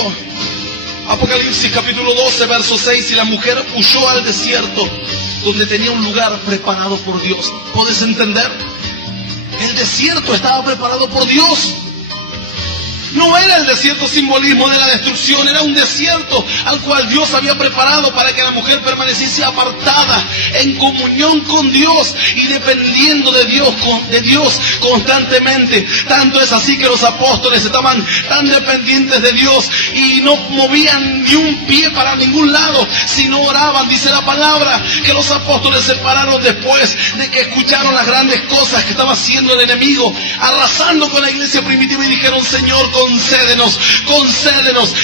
Apocalipsis capítulo 12, verso 6: y la mujer huyó al desierto, donde tenía un lugar preparado por Dios. ¿Puedes entender? El desierto estaba preparado por Dios. No era el desierto simbolismo de la destrucción, era un desierto al cual Dios había preparado para que la mujer permaneciese apartada, en comunión con Dios y dependiendo de Dios constantemente. Tanto es así que los apóstoles estaban tan dependientes de Dios y no movían ni un pie para ningún lado, sino oraban. Dice la palabra que los apóstoles se pararon después de que escucharon las grandes cosas que estaba haciendo el enemigo, arrasando con la iglesia primitiva, y dijeron: Señor, concédenos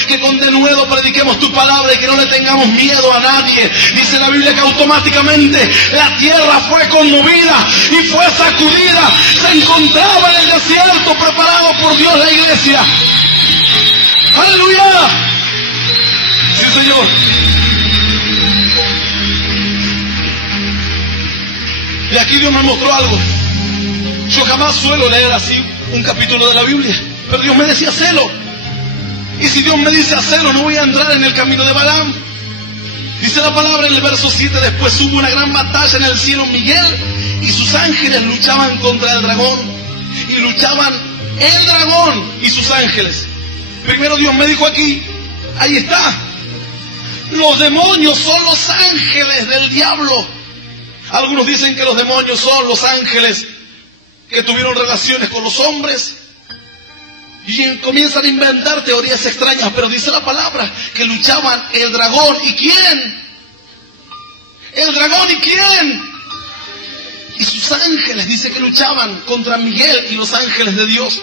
que con denuedo prediquemos tu palabra y que no le tengamos miedo a nadie. Dice la Biblia que automáticamente la tierra fue conmovida y fue sacudida. Se encontraba en el desierto preparado por Dios la iglesia. ¡Aleluya! Sí, Señor. Y aquí Dios me mostró algo. Yo jamás suelo leer así un capítulo de la Biblia, pero Dios me decía: hacelo. Y si Dios me dice hacerlo, no voy a entrar en el camino de Balaam. Dice la palabra en el verso 7: después hubo una gran batalla en el cielo. Miguel y sus ángeles luchaban contra el dragón. Y luchaban el dragón y sus ángeles. Primero Dios me dijo aquí: ahí está. Los demonios son los ángeles del diablo. Algunos dicen que los demonios son los ángeles que tuvieron relaciones con los hombres. Y comienzan a inventar teorías extrañas, pero dice la palabra que luchaban el dragón. ¿Y quién? El dragón y quién? Y sus ángeles, dice que luchaban contra Miguel y los ángeles de Dios.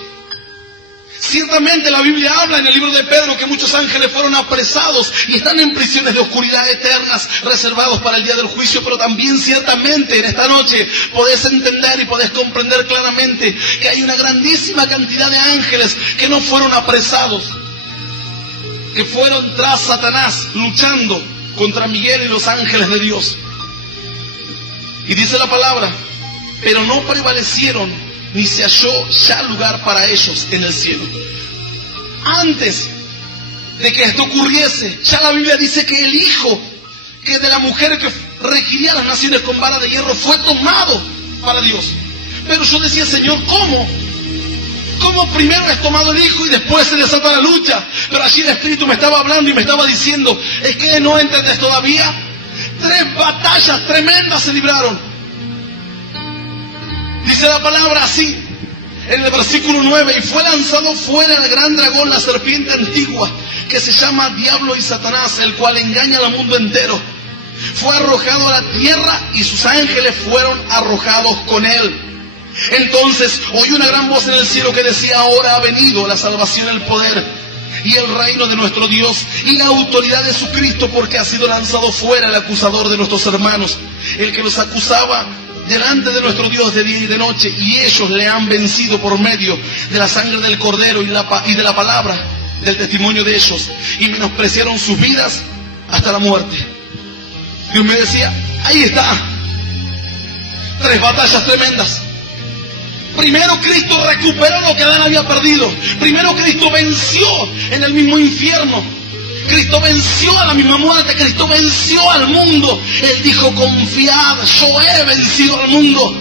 Ciertamente la Biblia habla en el libro de Pedro que muchos ángeles fueron apresados y están en prisiones de oscuridad eternas, reservados para el día del juicio. Pero también ciertamente en esta noche podés entender y podés comprender claramente que hay una grandísima cantidad de ángeles que no fueron apresados, que fueron tras Satanás luchando contra Miguel y los ángeles de Dios. Y dice la palabra: pero no prevalecieron ni se halló ya lugar para ellos en el cielo. Antes de que esto ocurriese, ya la Biblia dice que el hijo que de la mujer que regiría a las naciones con vara de hierro fue tomado para Dios. Pero yo decía, Señor, ¿cómo? ¿Cómo primero es tomado el hijo y después se desata la lucha? Pero allí el Espíritu me estaba hablando y me estaba diciendo, es que no entiendes todavía. 3 batallas tremendas se libraron. Dice la palabra así, en el versículo 9, y fue lanzado fuera el gran dragón, la serpiente antigua, que se llama Diablo y Satanás, el cual engaña al mundo entero. Fue arrojado a la tierra y sus ángeles fueron arrojados con él. Entonces oí una gran voz en el cielo que decía, ahora ha venido la salvación, el poder y el reino de nuestro Dios y la autoridad de su Cristo, porque ha sido lanzado fuera el acusador de nuestros hermanos, el que los acusaba delante de nuestro Dios de día y de noche, y ellos le han vencido por medio de la sangre del Cordero y de la palabra del testimonio de ellos, y menospreciaron sus vidas hasta la muerte. Dios me decía, ahí está, 3 batallas tremendas. Primero Cristo recuperó lo que Adán había perdido. Primero Cristo venció en el mismo infierno. Cristo venció a la misma muerte. Cristo venció al mundo. Él dijo, confiad, yo he vencido al mundo.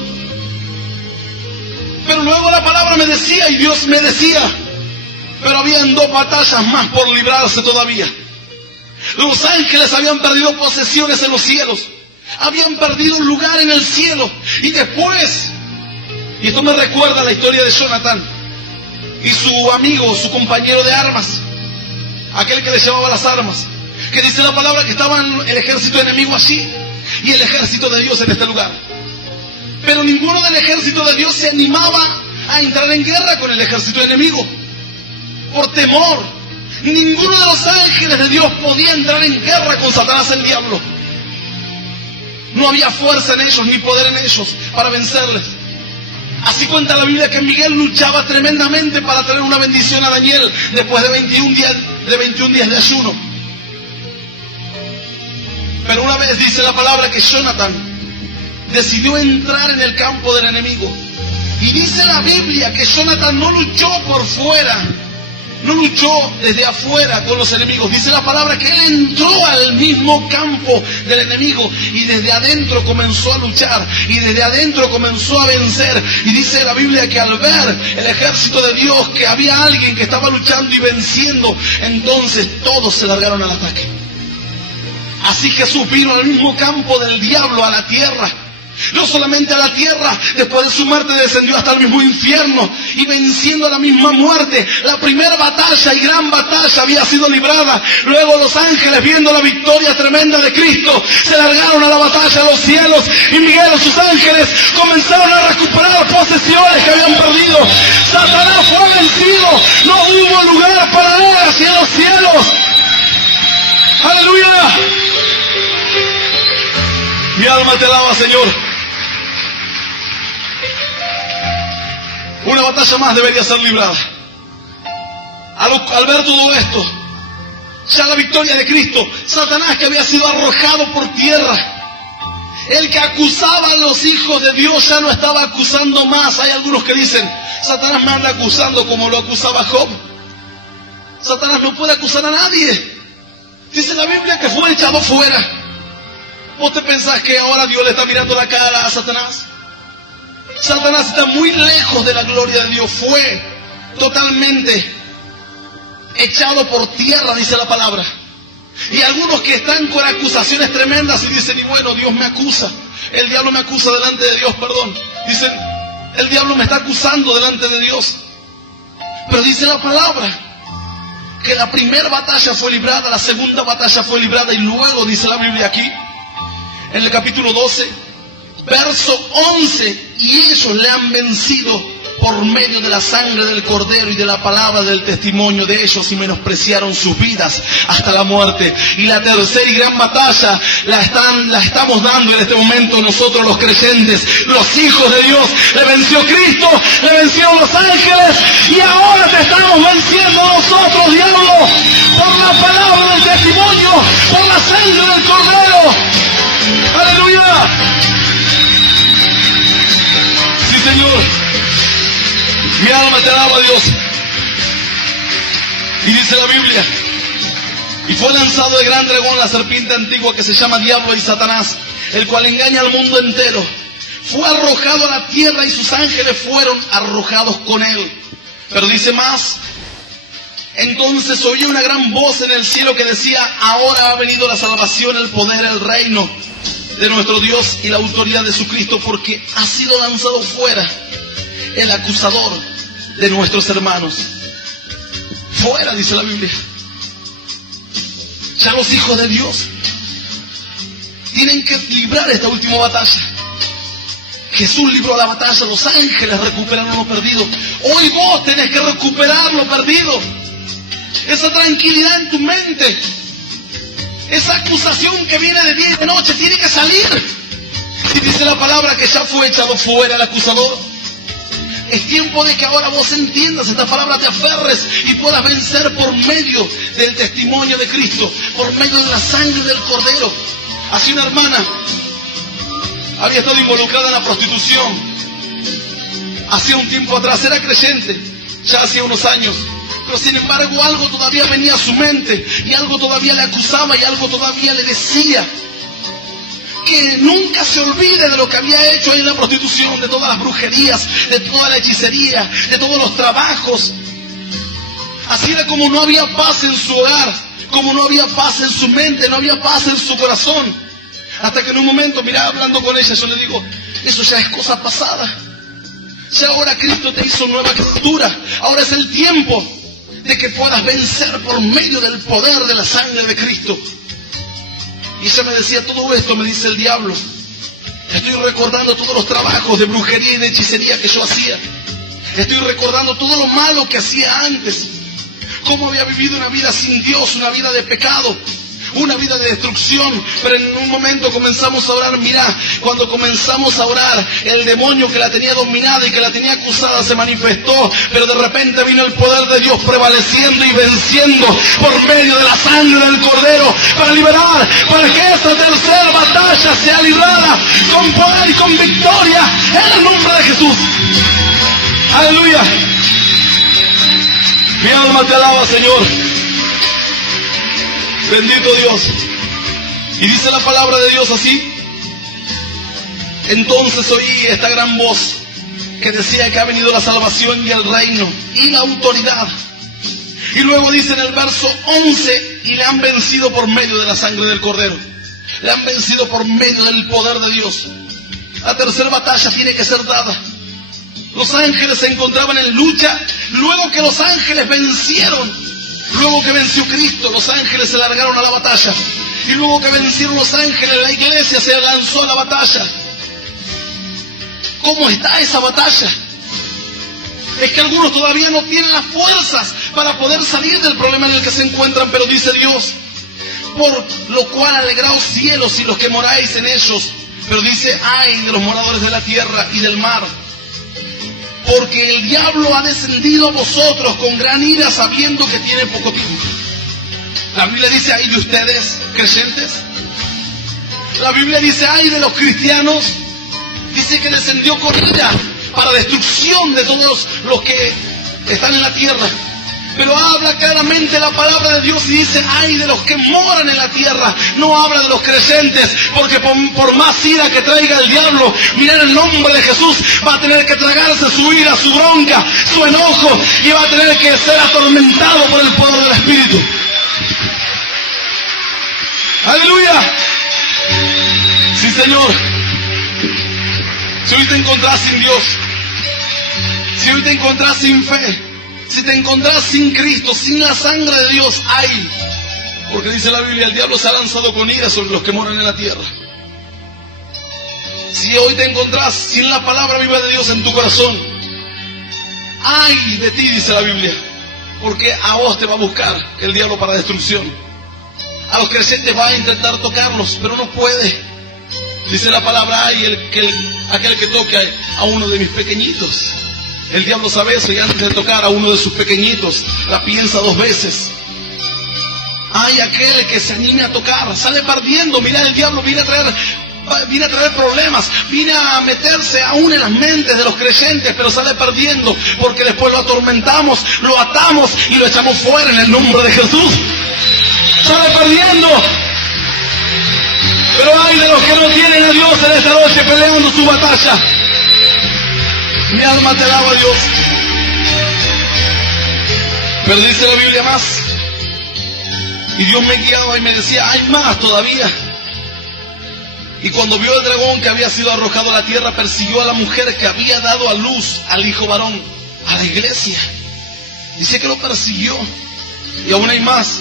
Pero luego la palabra me decía, y Dios me decía, pero habían 2 batallas más por librarse todavía. Los ángeles habían perdido posesiones en los cielos. Habían perdido un lugar en el cielo. Y después, y esto me recuerda la historia de Jonatán y su amigo, su compañero de armas, aquel que le llevaba las armas, que dice la palabra que estaban el ejército enemigo allí y el ejército de Dios en este lugar. Pero ninguno del ejército de Dios se animaba a entrar en guerra con el ejército enemigo, por temor. Ninguno de los ángeles de Dios podía entrar en guerra con Satanás, el diablo. No había fuerza en ellos, ni poder en ellos para vencerles. Así cuenta la Biblia que Miguel luchaba tremendamente para traer una bendición a Daniel después de 21 días de ayuno. Pero una vez dice la palabra que Jonatán decidió entrar en el campo del enemigo. Y dice la Biblia que Jonatán no luchó por fuera, no luchó desde afuera con los enemigos. Dice la palabra que él entró al mismo campo del enemigo y desde adentro comenzó a luchar y desde adentro comenzó a vencer. Y dice la Biblia que al ver el ejército de Dios que había alguien que estaba luchando y venciendo, entonces todos se largaron al ataque. Así Jesús vino al mismo campo del diablo, a la tierra. No solamente a la tierra, después de su muerte descendió hasta el mismo infierno y venciendo a la misma muerte. La primera batalla y gran batalla había sido librada. Luego los ángeles, viendo la victoria tremenda de Cristo, se largaron a la batalla a los cielos y Miguel y sus ángeles comenzaron a recuperar posesiones que habían perdido. Satanás fue vencido, no hubo lugar para él hacia los cielos. ¡Aleluya! Mi alma te alaba, Señor. Una batalla más debería ser librada. Al ver todo esto, ya la victoria de Cristo, Satanás que había sido arrojado por tierra, el que acusaba a los hijos de Dios ya no estaba acusando más. Hay algunos que dicen, Satanás me anda acusando como lo acusaba Job. Satanás no puede acusar a nadie. Dice la Biblia que fue echado fuera. ¿Vos te pensás que ahora Dios le está mirando la cara a Satanás? Satanás está muy lejos de la gloria de Dios. Fue totalmente echado por tierra, dice la palabra. Y algunos que están con acusaciones tremendas y dicen, y bueno, Dios me acusa. El diablo me acusa delante de Dios, perdón. Dicen, el diablo me está acusando delante de Dios. Pero dice la palabra que la primera batalla fue librada, la segunda batalla fue librada y luego dice la Biblia aquí, en el capítulo 12, verso 11, y ellos le han vencido por medio de la sangre del Cordero y de la palabra del testimonio de ellos y menospreciaron sus vidas hasta la muerte. Y la tercera y gran batalla la estamos dando en este momento nosotros los creyentes, los hijos de Dios. Le venció Cristo, le vencieron los ángeles y ahora te estamos venciendo nosotros, diablo, por la palabra del testimonio, por la sangre del Cordero. ¡Aleluya! Sí, Señor. de Dios. Y dice la Biblia: y fue lanzado el gran dragón, la serpiente antigua, que se llama Diablo y Satanás, el cual engaña al mundo entero. Fue arrojado a la tierra y sus ángeles fueron arrojados con él. Pero dice más: entonces oí una gran voz en el cielo que decía: ahora ha venido la salvación, el poder, el reino de nuestro Dios y la autoridad de su Cristo, porque ha sido lanzado fuera el acusador de nuestros hermanos. Fuera, dice la Biblia. Ya los hijos de Dios tienen que librar esta última batalla. Jesús libró la batalla, los ángeles recuperaron lo perdido. Hoy vos tenés que recuperar lo perdido. Esa tranquilidad en tu mente, esa acusación que viene de día y de noche, tiene que salir. Y dice la palabra que ya fue echado fuera el acusador. Es tiempo de que ahora vos entiendas esta palabra, te aferres y puedas vencer por medio del testimonio de Cristo, por medio de la sangre del Cordero. Así una hermana había estado involucrada en la prostitución hacía un tiempo atrás, era creyente, ya hacía unos años, pero sin embargo algo todavía venía a su mente y algo todavía le acusaba y algo todavía le decía que nunca se olvide de lo que había hecho ahí en la prostitución, de todas las brujerías, de toda la hechicería, de todos los trabajos. Así era como no había paz en su hogar, como no había paz en su mente, no había paz en su corazón. Hasta que en un momento, mirá, hablando con ella, yo le digo: eso ya es cosa pasada. Ya ahora Cristo te hizo nueva criatura. Ahora es el tiempo de que puedas vencer por medio del poder de la sangre de Cristo. Y ella me decía: todo esto me dice el diablo. Estoy recordando todos los trabajos de brujería y de hechicería que yo hacía. Estoy recordando todo lo malo que hacía antes. Cómo había vivido una vida sin Dios, una vida de pecado, una vida de destrucción. Pero en un momento comenzamos a orar. Mirá, cuando comenzamos a orar, el demonio que la tenía dominada y que la tenía acusada se manifestó. Pero de repente vino el poder de Dios prevaleciendo y venciendo por medio de la sangre del Cordero, para liberar, para que esta tercera batalla sea librada con poder y con victoria en el nombre de Jesús. Aleluya. Mi alma te alaba, Señor. Bendito Dios. Y dice la palabra de Dios así: entonces oí esta gran voz que decía que ha venido la salvación y el reino y la autoridad. Y luego dice en el verso 11: y le han vencido por medio de la sangre del Cordero. Le han vencido por medio del poder de Dios. La tercera batalla tiene que ser dada. Los ángeles se encontraban en lucha. Luego que los ángeles vencieron, luego que venció Cristo, los ángeles se largaron a la batalla. Y luego que vencieron los ángeles, la iglesia se lanzó a la batalla. ¿Cómo está esa batalla? Es que algunos todavía no tienen las fuerzas para poder salir del problema en el que se encuentran. Pero dice Dios: por lo cual alegraos cielos y los que moráis en ellos. Pero dice: ay de los moradores de la tierra y del mar, porque el diablo ha descendido a vosotros con gran ira, sabiendo que tiene poco tiempo. La Biblia dice: ay de ustedes, creyentes. La Biblia dice: ay de los cristianos. Dice que descendió con ira para destrucción de todos los que están en la tierra. Pero habla claramente la palabra de Dios y dice: ay de los que moran en la tierra. No habla de los creyentes, porque por más ira que traiga el diablo, mirad, el nombre de Jesús va a tener que tragarse su ira, su bronca, su enojo, y va a tener que ser atormentado por el poder del Espíritu. ¡Aleluya! Sí, Señor. Si hoy te encontrás sin Dios, si hoy te encontrás sin fe, si te encontrás sin Cristo, sin la sangre de Dios, ¡ay! Porque dice la Biblia: el diablo se ha lanzado con ira sobre los que moran en la tierra. Si hoy te encontrás sin la palabra viva de Dios en tu corazón, ¡ay de ti!, dice la Biblia, porque a vos te va a buscar el diablo para destrucción. A los creyentes va a intentar tocarlos, pero no puede. Dice la palabra: ¡ay aquel que toque a uno de mis pequeñitos! El diablo sabe eso, y antes de tocar a uno de sus pequeñitos, la piensa dos veces. ¡Ay aquel que se anime a tocar! Sale perdiendo. Mirá, el diablo viene a traer viene a traer problemas, viene a meterse aún en las mentes de los creyentes, pero sale perdiendo, porque después lo atormentamos, lo atamos y lo echamos fuera en el nombre de Jesús. Sale perdiendo. Pero hay de los que no tienen a Dios en esta noche peleando su batalla. Mi alma te alaba a Dios. Pero dice la Biblia más. Y Dios me guiaba y me decía, hay más todavía. Y cuando vio el dragón que había sido arrojado a la tierra, persiguió a la mujer que había dado a luz al hijo varón, a la iglesia. Dice que lo persiguió. Y aún hay más.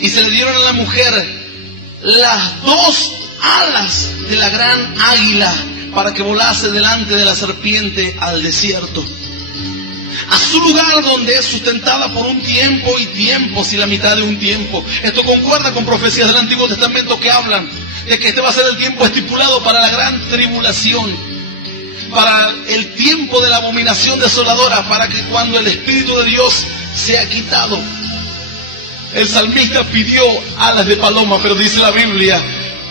Y se le dieron a la mujer las 2 alas de la gran águila para que volase delante de la serpiente al desierto, a su lugar donde es sustentada por un tiempo y tiempos y la mitad de un tiempo. Esto concuerda con profecías del Antiguo Testamento que hablan de que este va a ser el tiempo estipulado para la gran tribulación, para el tiempo de la abominación desoladora, para que cuando el Espíritu de Dios sea quitado. El salmista pidió alas de paloma, pero dice la Biblia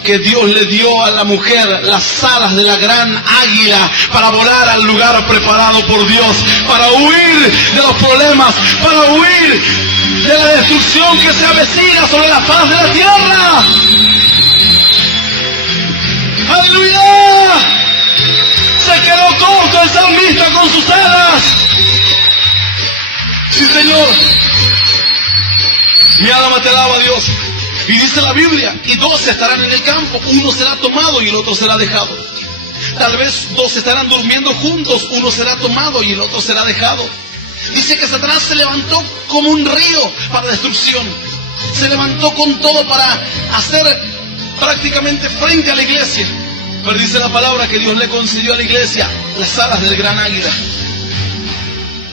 que Dios le dio a la mujer las alas de la gran águila para volar al lugar preparado por Dios, para huir de los problemas, para huir de la destrucción que se avecina sobre la faz de la tierra. ¡Aleluya! Se quedó corto el salmista con sus alas. Sí, Señor. Mi alma te alaba a Dios. Y dice la Biblia, y 2 estarán en el campo, uno será tomado y el otro será dejado. Tal vez 2 estarán durmiendo juntos, uno será tomado y el otro será dejado. Dice que Satanás se levantó como un río para destrucción. Se levantó con todo para hacer prácticamente frente a la iglesia. Pero dice la palabra que Dios le concedió a la iglesia las alas del gran águila.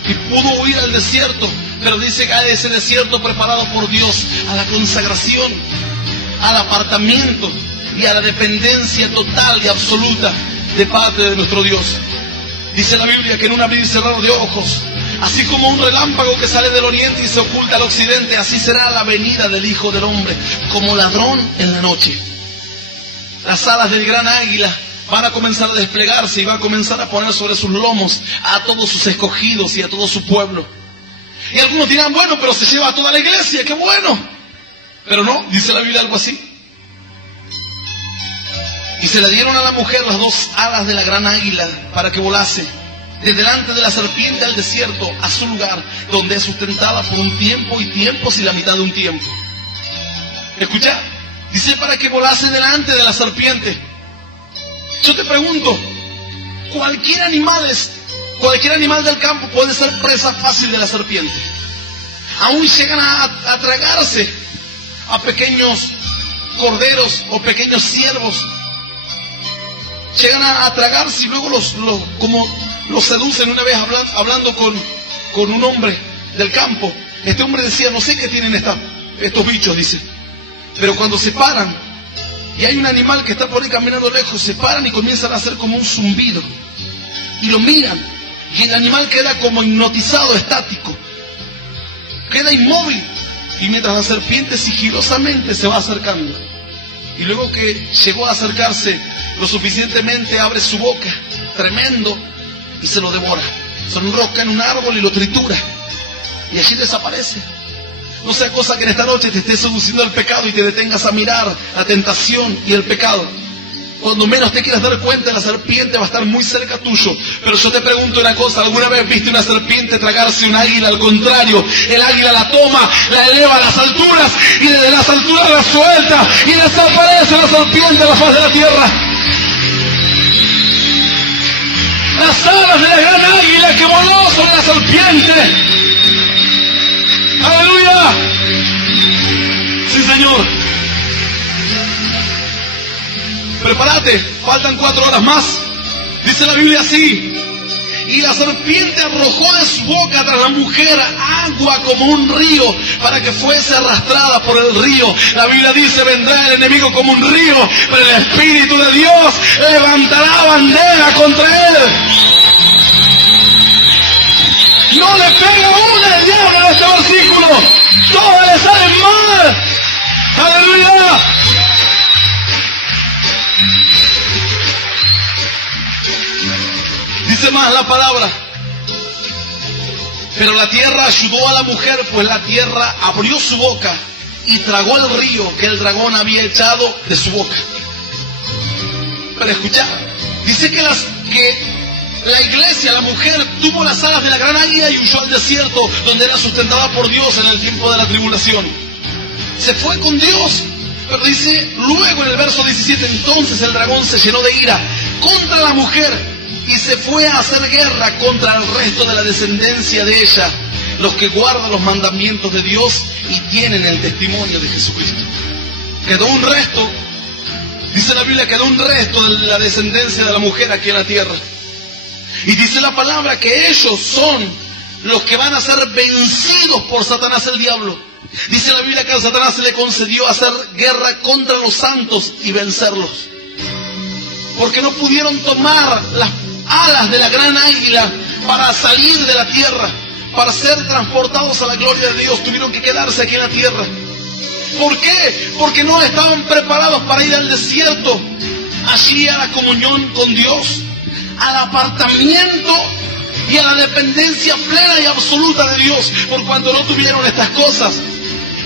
Y pudo huir al desierto. Pero dice que a ese desierto preparado por Dios, a la consagración, al apartamiento y a la dependencia total y absoluta de parte de nuestro Dios. Dice la Biblia que en un abrir y cerrar de ojos, así como un relámpago que sale del oriente y se oculta al occidente, así será la venida del Hijo del Hombre, como ladrón en la noche. Las alas del gran águila van a comenzar a desplegarse y va a comenzar a poner sobre sus lomos a todos sus escogidos y a todo su pueblo. Y algunos dirán, bueno, pero se lleva a toda la iglesia, qué bueno. Pero no, dice la Biblia algo así. Y se le dieron a la mujer las 2 alas de la gran águila para que volase de delante de la serpiente al desierto, a su lugar, donde es sustentada por un tiempo y tiempos y la mitad de un tiempo. Escucha, dice para que volase delante de la serpiente. Yo te pregunto, cualquier animal del campo puede ser presa fácil de la serpiente. Aún llegan a tragarse a pequeños corderos o pequeños ciervos. Llegan a tragarse y luego los seducen. Una vez hablando con un hombre del campo, este hombre decía, no sé qué tienen estos bichos, dice, pero cuando se paran y hay un animal que está por ahí caminando lejos, se paran y comienzan a hacer como un zumbido y lo miran. Y el animal queda como hipnotizado, estático. Queda inmóvil. Y mientras la serpiente sigilosamente se va acercando. Y luego que llegó a acercarse lo suficientemente, abre su boca, tremendo, y se lo devora. Se lo enrosca en un árbol y lo tritura. Y allí desaparece. No sea cosa que en esta noche te esté seduciendo el pecado y te detengas a mirar la tentación y el pecado. Cuando menos te quieras dar cuenta, la serpiente va a estar muy cerca tuyo. Pero yo te pregunto una cosa, ¿alguna vez viste una serpiente tragarse un águila? Al contrario, el águila la toma, la eleva a las alturas y desde las alturas la suelta y desaparece la serpiente a la faz de la tierra. Las alas de la gran águila que voló sobre la serpiente. ¡Aleluya! Sí, Señor. Prepárate, faltan 4 horas más. Dice la Biblia así: y la serpiente arrojó de su boca tras la mujer agua como un río, para que fuese arrastrada por el río. La Biblia dice: vendrá el enemigo como un río, pero el Espíritu de Dios levantará bandera contra él. No le pega una al diablo en este versículo. Todas le salen mal. Aleluya. la palabra. Pero la tierra ayudó a la mujer, pues la tierra abrió su boca y tragó el río que el dragón había echado de su boca. Pero escuchad, dice que la iglesia, la mujer, tuvo las alas de la gran águila y huyó al desierto, donde era sustentada por Dios en el tiempo de la tribulación. Se fue con Dios. Pero dice luego en el verso 17, entonces el dragón se llenó de ira contra la mujer y se fue a hacer guerra contra el resto de la descendencia de ella, los que guardan los mandamientos de Dios y tienen el testimonio de Jesucristo. Quedó un resto, dice la Biblia, quedó un resto de la descendencia de la mujer aquí en la tierra. Y dice la palabra que ellos son los que van a ser vencidos por Satanás el diablo. Dice la Biblia que a Satanás se le concedió hacer guerra contra los santos y vencerlos. Porque no pudieron tomar las alas de la gran águila para salir de la tierra, para ser transportados a la gloria de Dios. Tuvieron que quedarse aquí en la tierra. ¿Por qué? Porque no estaban preparados para ir al desierto, allí a la comunión con Dios, al apartamiento y a la dependencia plena y absoluta de Dios. Por cuanto no tuvieron estas cosas,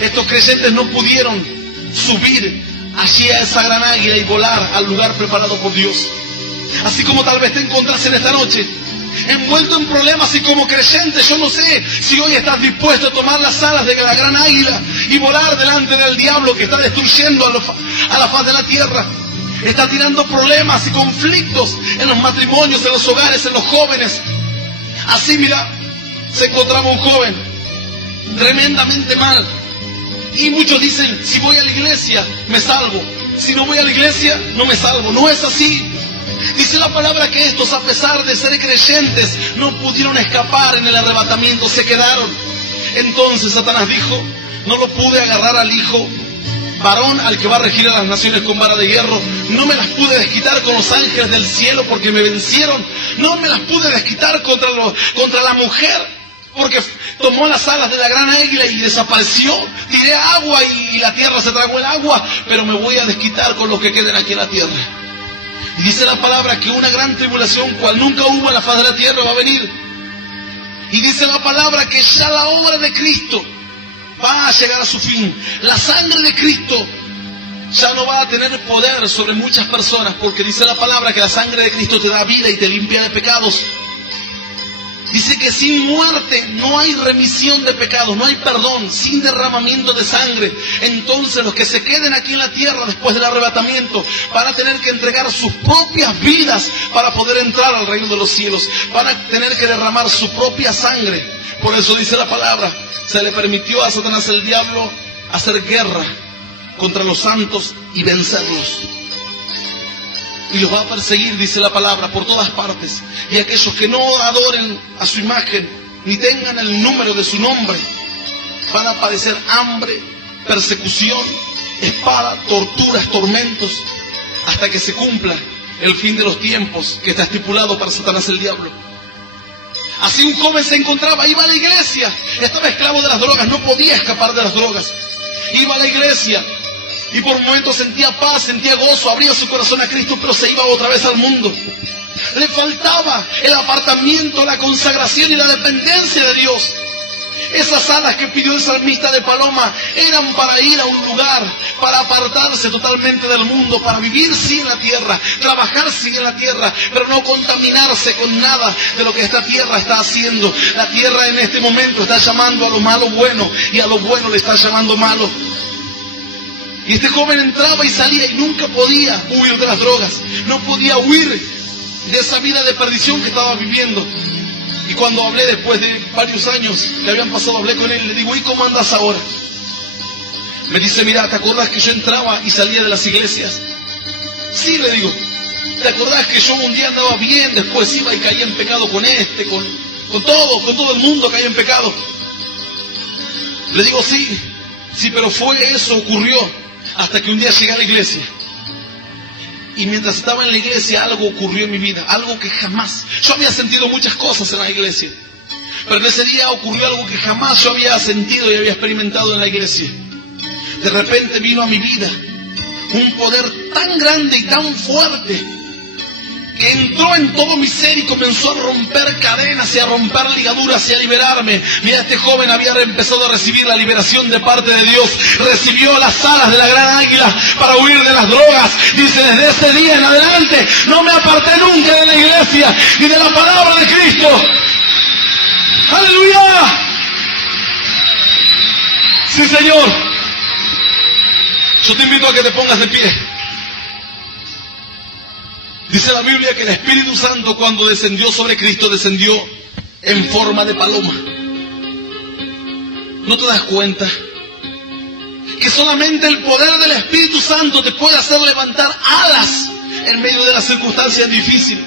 estos creyentes no pudieron subir allí a esa gran águila y volar al lugar preparado por Dios. Así como tal vez te encontrás en esta noche, envuelto en problemas, y como creyente, yo no sé si hoy estás dispuesto a tomar las alas de la gran águila y volar delante del diablo que está destruyendo a la faz de la tierra. Está tirando problemas y conflictos en los matrimonios, en los hogares, en los jóvenes. Así, mira, se encontraba un joven tremendamente mal. Y muchos dicen, si voy a la iglesia, me salvo. Si no voy a la iglesia, no me salvo. No es así. Dice la palabra que estos, a pesar de ser creyentes, no pudieron escapar en el arrebatamiento, se quedaron. Entonces Satanás dijo, no lo pude agarrar al hijo varón, al que va a regir a las naciones con vara de hierro. No me las pude desquitar con los ángeles del cielo porque me vencieron. No me las pude desquitar contra la mujer, porque tomó las alas de la gran águila y desapareció. Tiré agua y la tierra se tragó el agua, pero me voy a desquitar con los que queden aquí en la tierra. Y dice la palabra que una gran tribulación, cual nunca hubo en la faz de la tierra, va a venir. Y dice la palabra que ya la obra de Cristo va a llegar a su fin. La sangre de Cristo ya no va a tener poder sobre muchas personas, porque dice la palabra que la sangre de Cristo te da vida y te limpia de pecados. Dice que sin muerte no hay remisión de pecados, no hay perdón, sin derramamiento de sangre. Entonces los que se queden aquí en la tierra después del arrebatamiento van a tener que entregar sus propias vidas para poder entrar al reino de los cielos. Van a tener que derramar su propia sangre. Por eso dice la palabra, se le permitió a Satanás el diablo hacer guerra contra los santos y vencerlos. Y los va a perseguir, dice la palabra, por todas partes. Y aquellos que no adoren a su imagen, ni tengan el número de su nombre, van a padecer hambre, persecución, espada, torturas, tormentos, hasta que se cumpla el fin de los tiempos que está estipulado para Satanás el diablo. Así un joven se encontraba, iba a la iglesia, estaba esclavo de las drogas, no podía escapar de las drogas. Iba a la iglesia y por momentos sentía paz, sentía gozo, abría su corazón a Cristo, pero se iba otra vez al mundo. Le faltaba el apartamiento, la consagración y la dependencia de Dios. Esas alas que pidió el salmista de paloma eran para ir a un lugar, para apartarse totalmente del mundo, para vivir sí en la tierra, trabajar sí en la tierra, pero no contaminarse con nada de lo que esta tierra está haciendo. La tierra en este momento está llamando a lo malo bueno y a lo bueno le está llamando malo. Y este joven entraba y salía y nunca podía huir de las drogas, no podía huir de esa vida de perdición que estaba viviendo. Y cuando hablé después de varios años que habían pasado, hablé con él y le digo, ¿y cómo andas ahora? Me dice, mira, ¿te acordás que yo entraba y salía de las iglesias? Sí, le digo, ¿te acordás que yo un día andaba bien, después iba y caía en pecado con con todo el mundo caía en pecado? Le digo, sí, pero ocurrió hasta que un día llegué a la iglesia. Y mientras estaba en la iglesia algo ocurrió en mi vida, algo que jamás, yo había sentido muchas cosas en la iglesia, pero en ese día ocurrió algo que jamás yo había sentido y había experimentado en la iglesia. De repente vino a mi vida un poder tan grande y tan fuerte que entró en todo mi ser y comenzó a romper cadenas y a romper ligaduras y a liberarme. Mira, este joven había empezado a recibir la liberación de parte de Dios. Recibió las alas de la gran águila para huir de las drogas. Dice, desde ese día en adelante no me aparté nunca de la iglesia y de la palabra de Cristo. ¡Aleluya! Sí, Señor. Yo te invito a que te pongas de pie. Dice la Biblia que el Espíritu Santo, cuando descendió sobre Cristo, descendió en forma de paloma. ¿No te das cuenta que solamente el poder del Espíritu Santo te puede hacer levantar alas en medio de las circunstancias difíciles,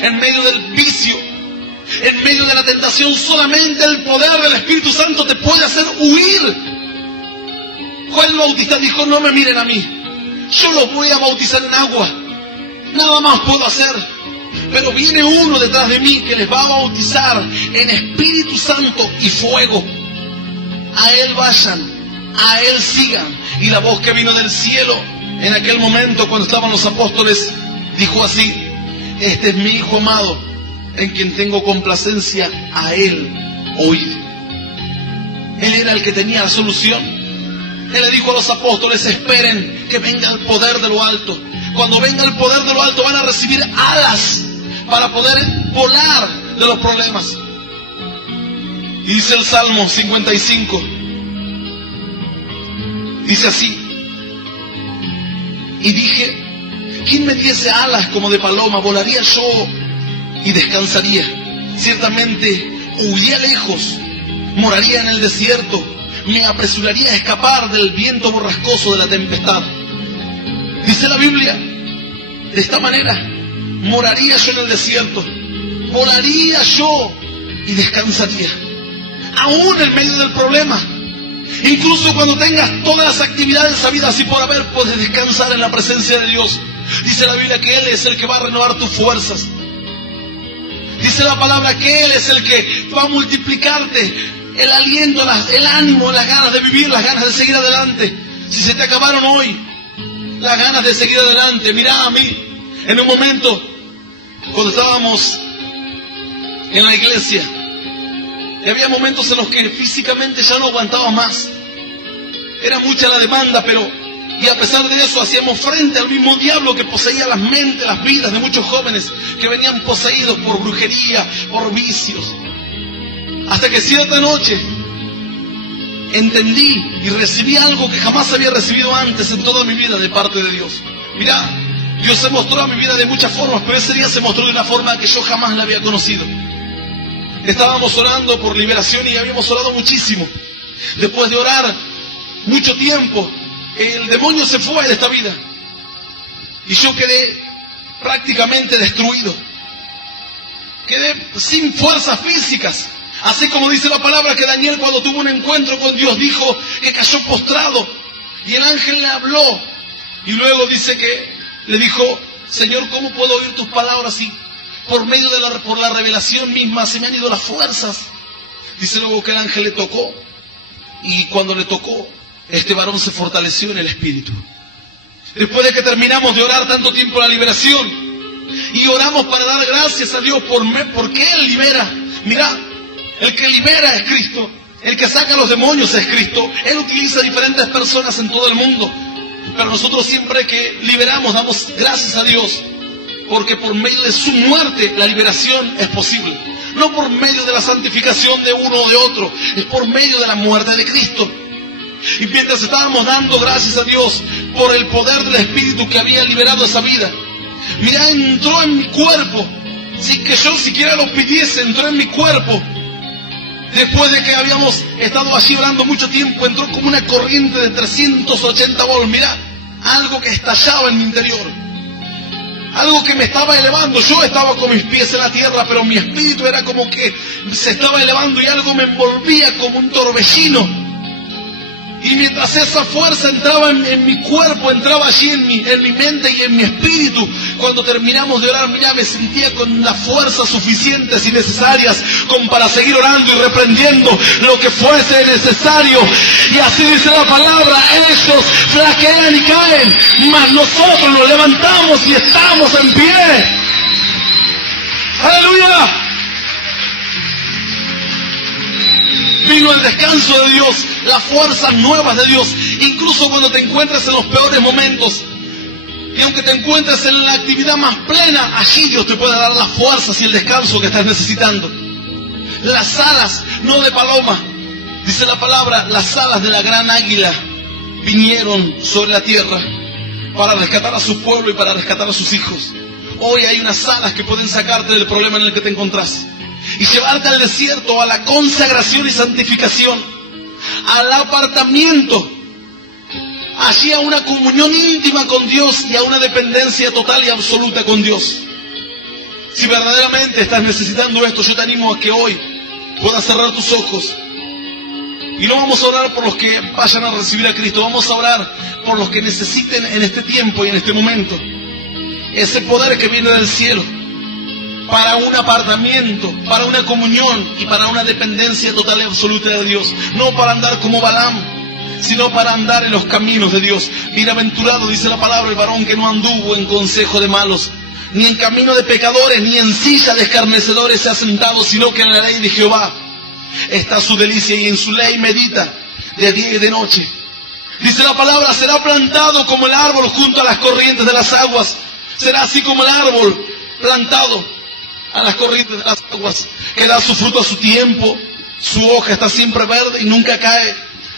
en medio del vicio, en medio de la tentación? Solamente el poder del Espíritu Santo te puede hacer huir. Juan el Bautista dijo, no me miren a mí, yo los voy a bautizar en agua. Nada más puedo hacer. Pero viene uno detrás de mí que les va a bautizar en Espíritu Santo y fuego. A Él vayan, a Él sigan. Y la voz que vino del cielo en aquel momento cuando estaban los apóstoles dijo así: este es mi Hijo amado, en quien tengo complacencia, a Él oíd. Él era el que tenía la solución. Él le dijo a los apóstoles, esperen que venga el poder de lo alto. Cuando venga el poder de lo alto van a recibir alas para poder volar de los problemas. Y dice el Salmo 55, dice así: y dije, ¿quién me diese alas como de paloma? Volaría yo y descansaría. Ciertamente huiría lejos, moraría en el desierto, me apresuraría a escapar del viento borrascoso de la tempestad. Dice la Biblia de esta manera: moraría yo en el desierto, volaría yo y descansaría. Aún en medio del problema, incluso cuando tengas todas las actividades sabidas y por haber, puedes descansar en la presencia de Dios. Dice la Biblia que Él es el que va a renovar tus fuerzas. Dice la palabra que Él es el que va a multiplicarte el aliento, el ánimo, las ganas de vivir, las ganas de seguir adelante. Si se te acabaron hoy las ganas de seguir adelante, mirá a mí. En un momento, cuando estábamos en la iglesia, y había momentos en los que físicamente ya no aguantaba más. Era mucha la demanda, y a pesar de eso hacíamos frente al mismo diablo que poseía las mentes, las vidas de muchos jóvenes que venían poseídos por brujería, por vicios. Hasta que cierta noche entendí y recibí algo que jamás había recibido antes en toda mi vida de parte de Dios. Mirá, Dios se mostró a mi vida de muchas formas, pero ese día se mostró de una forma que yo jamás la había conocido. Estábamos orando por liberación y habíamos orado muchísimo. Después de orar mucho tiempo, el demonio se fue de esta vida y yo quedé prácticamente destruido. Quedé sin fuerzas físicas. Así como dice la palabra que Daniel, cuando tuvo un encuentro con Dios, dijo que cayó postrado y el ángel le habló y luego dice que le dijo: Señor, ¿cómo puedo oír tus palabras si por medio de por la revelación misma se me han ido las fuerzas? Dice luego que el ángel le tocó y cuando le tocó, este varón se fortaleció en el espíritu. Después de que terminamos de orar tanto tiempo la liberación y oramos para dar gracias a Dios porque Él libera. Mirá, el que libera es Cristo, el que saca a los demonios es Cristo. Él utiliza diferentes personas en todo el mundo, pero nosotros siempre que liberamos damos gracias a Dios, porque por medio de su muerte la liberación es posible. No por medio de la santificación de uno o de otro, es por medio de la muerte de Cristo. Y mientras estábamos dando gracias a Dios por el poder del Espíritu que había liberado esa vida, mirá, entró en mi cuerpo, sin que yo siquiera lo pidiese, entró en mi cuerpo. Después de que habíamos estado allí orando mucho tiempo, entró como una corriente de 380 volts. Mirá, algo que estallaba en mi interior, algo que me estaba elevando. Yo estaba con mis pies en la tierra, pero mi espíritu era como que se estaba elevando y algo me envolvía como un torbellino. Y mientras esa fuerza entraba en mi cuerpo, entraba allí en mi mente y en mi espíritu, cuando terminamos de orar, mirá, me sentía con las fuerzas suficientes y necesarias como para seguir orando y reprendiendo lo que fuese necesario. Y así dice la palabra: ellos flaquean y caen, mas nosotros nos levantamos y estamos en pie. ¡Aleluya! Vino el descanso de Dios, las fuerzas nuevas de Dios, incluso cuando te encuentres en los peores momentos. Y aunque te encuentres en la actividad más plena, allí Dios te puede dar las fuerzas y el descanso que estás necesitando. Las alas, no de paloma, dice la palabra, las alas de la gran águila vinieron sobre la tierra para rescatar a su pueblo y para rescatar a sus hijos. Hoy hay unas alas que pueden sacarte del problema en el que te encontrás y llevarte al desierto, a la consagración y santificación, al apartamiento, allí a una comunión íntima con Dios y a una dependencia total y absoluta con Dios. Si verdaderamente estás necesitando esto, yo te animo a que hoy puedas cerrar tus ojos. Y no vamos a orar por los que vayan a recibir a Cristo, vamos a orar por los que necesiten en este tiempo y en este momento ese poder que viene del cielo, para un apartamiento, para una comunión y para una dependencia total y absoluta de Dios. No para andar como Balaam, sino para andar en los caminos de Dios. Bienaventurado, dice la palabra, el varón que no anduvo en consejo de malos, ni en camino de pecadores, ni en silla de escarnecedores se ha sentado, sino que en la ley de Jehová está su delicia, y en su ley medita de día y de noche. Dice la palabra, será plantado como el árbol junto a las corrientes de las aguas. Será así como el árbol plantado a las corrientes de las aguas, que da su fruto a su tiempo, su hoja está siempre verde y nunca cae,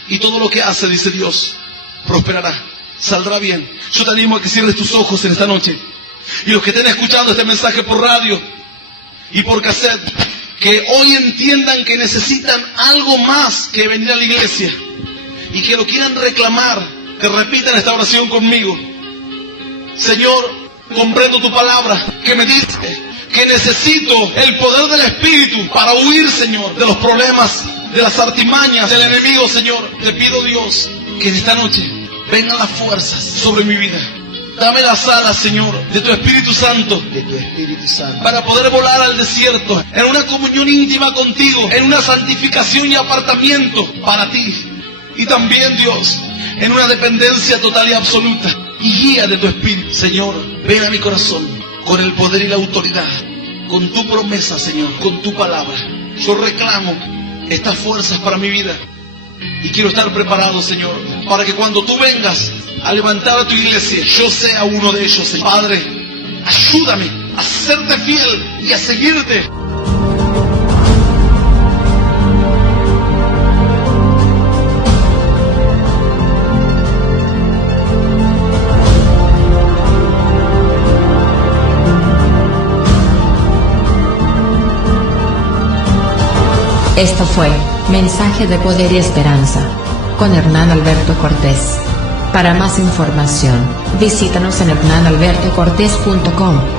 y todo lo que hace, dice Dios, prosperará, saldrá bien. Yo te animo a que cierres tus ojos en esta noche, y los que estén escuchando este mensaje por radio y por cassette, que hoy entiendan que necesitan algo más que venir a la iglesia, y que lo quieran reclamar, que repitan esta oración conmigo. Señor, comprendo tu palabra que me dice que necesito el poder del Espíritu para huir, Señor, de los problemas, de las artimañas del enemigo, Señor. Te pido, Dios, que en esta noche vengan las fuerzas sobre mi vida. Dame las alas, Señor, de tu Espíritu Santo, para poder volar al desierto, en una comunión íntima contigo, en una santificación y apartamiento para ti. Y también, Dios, en una dependencia total y absoluta y guía de tu Espíritu. Señor, ven a mi corazón con el poder y la autoridad, con tu promesa, Señor, con tu palabra. Yo reclamo estas fuerzas para mi vida y quiero estar preparado, Señor, para que cuando tú vengas a levantar a tu iglesia, yo sea uno de ellos, Señor. Padre, ayúdame a serte fiel y a seguirte. Esto fue Mensaje de Poder y Esperanza con Hernán Alberto Cortés. Para más información, visítanos en hernanalbertocortés.com.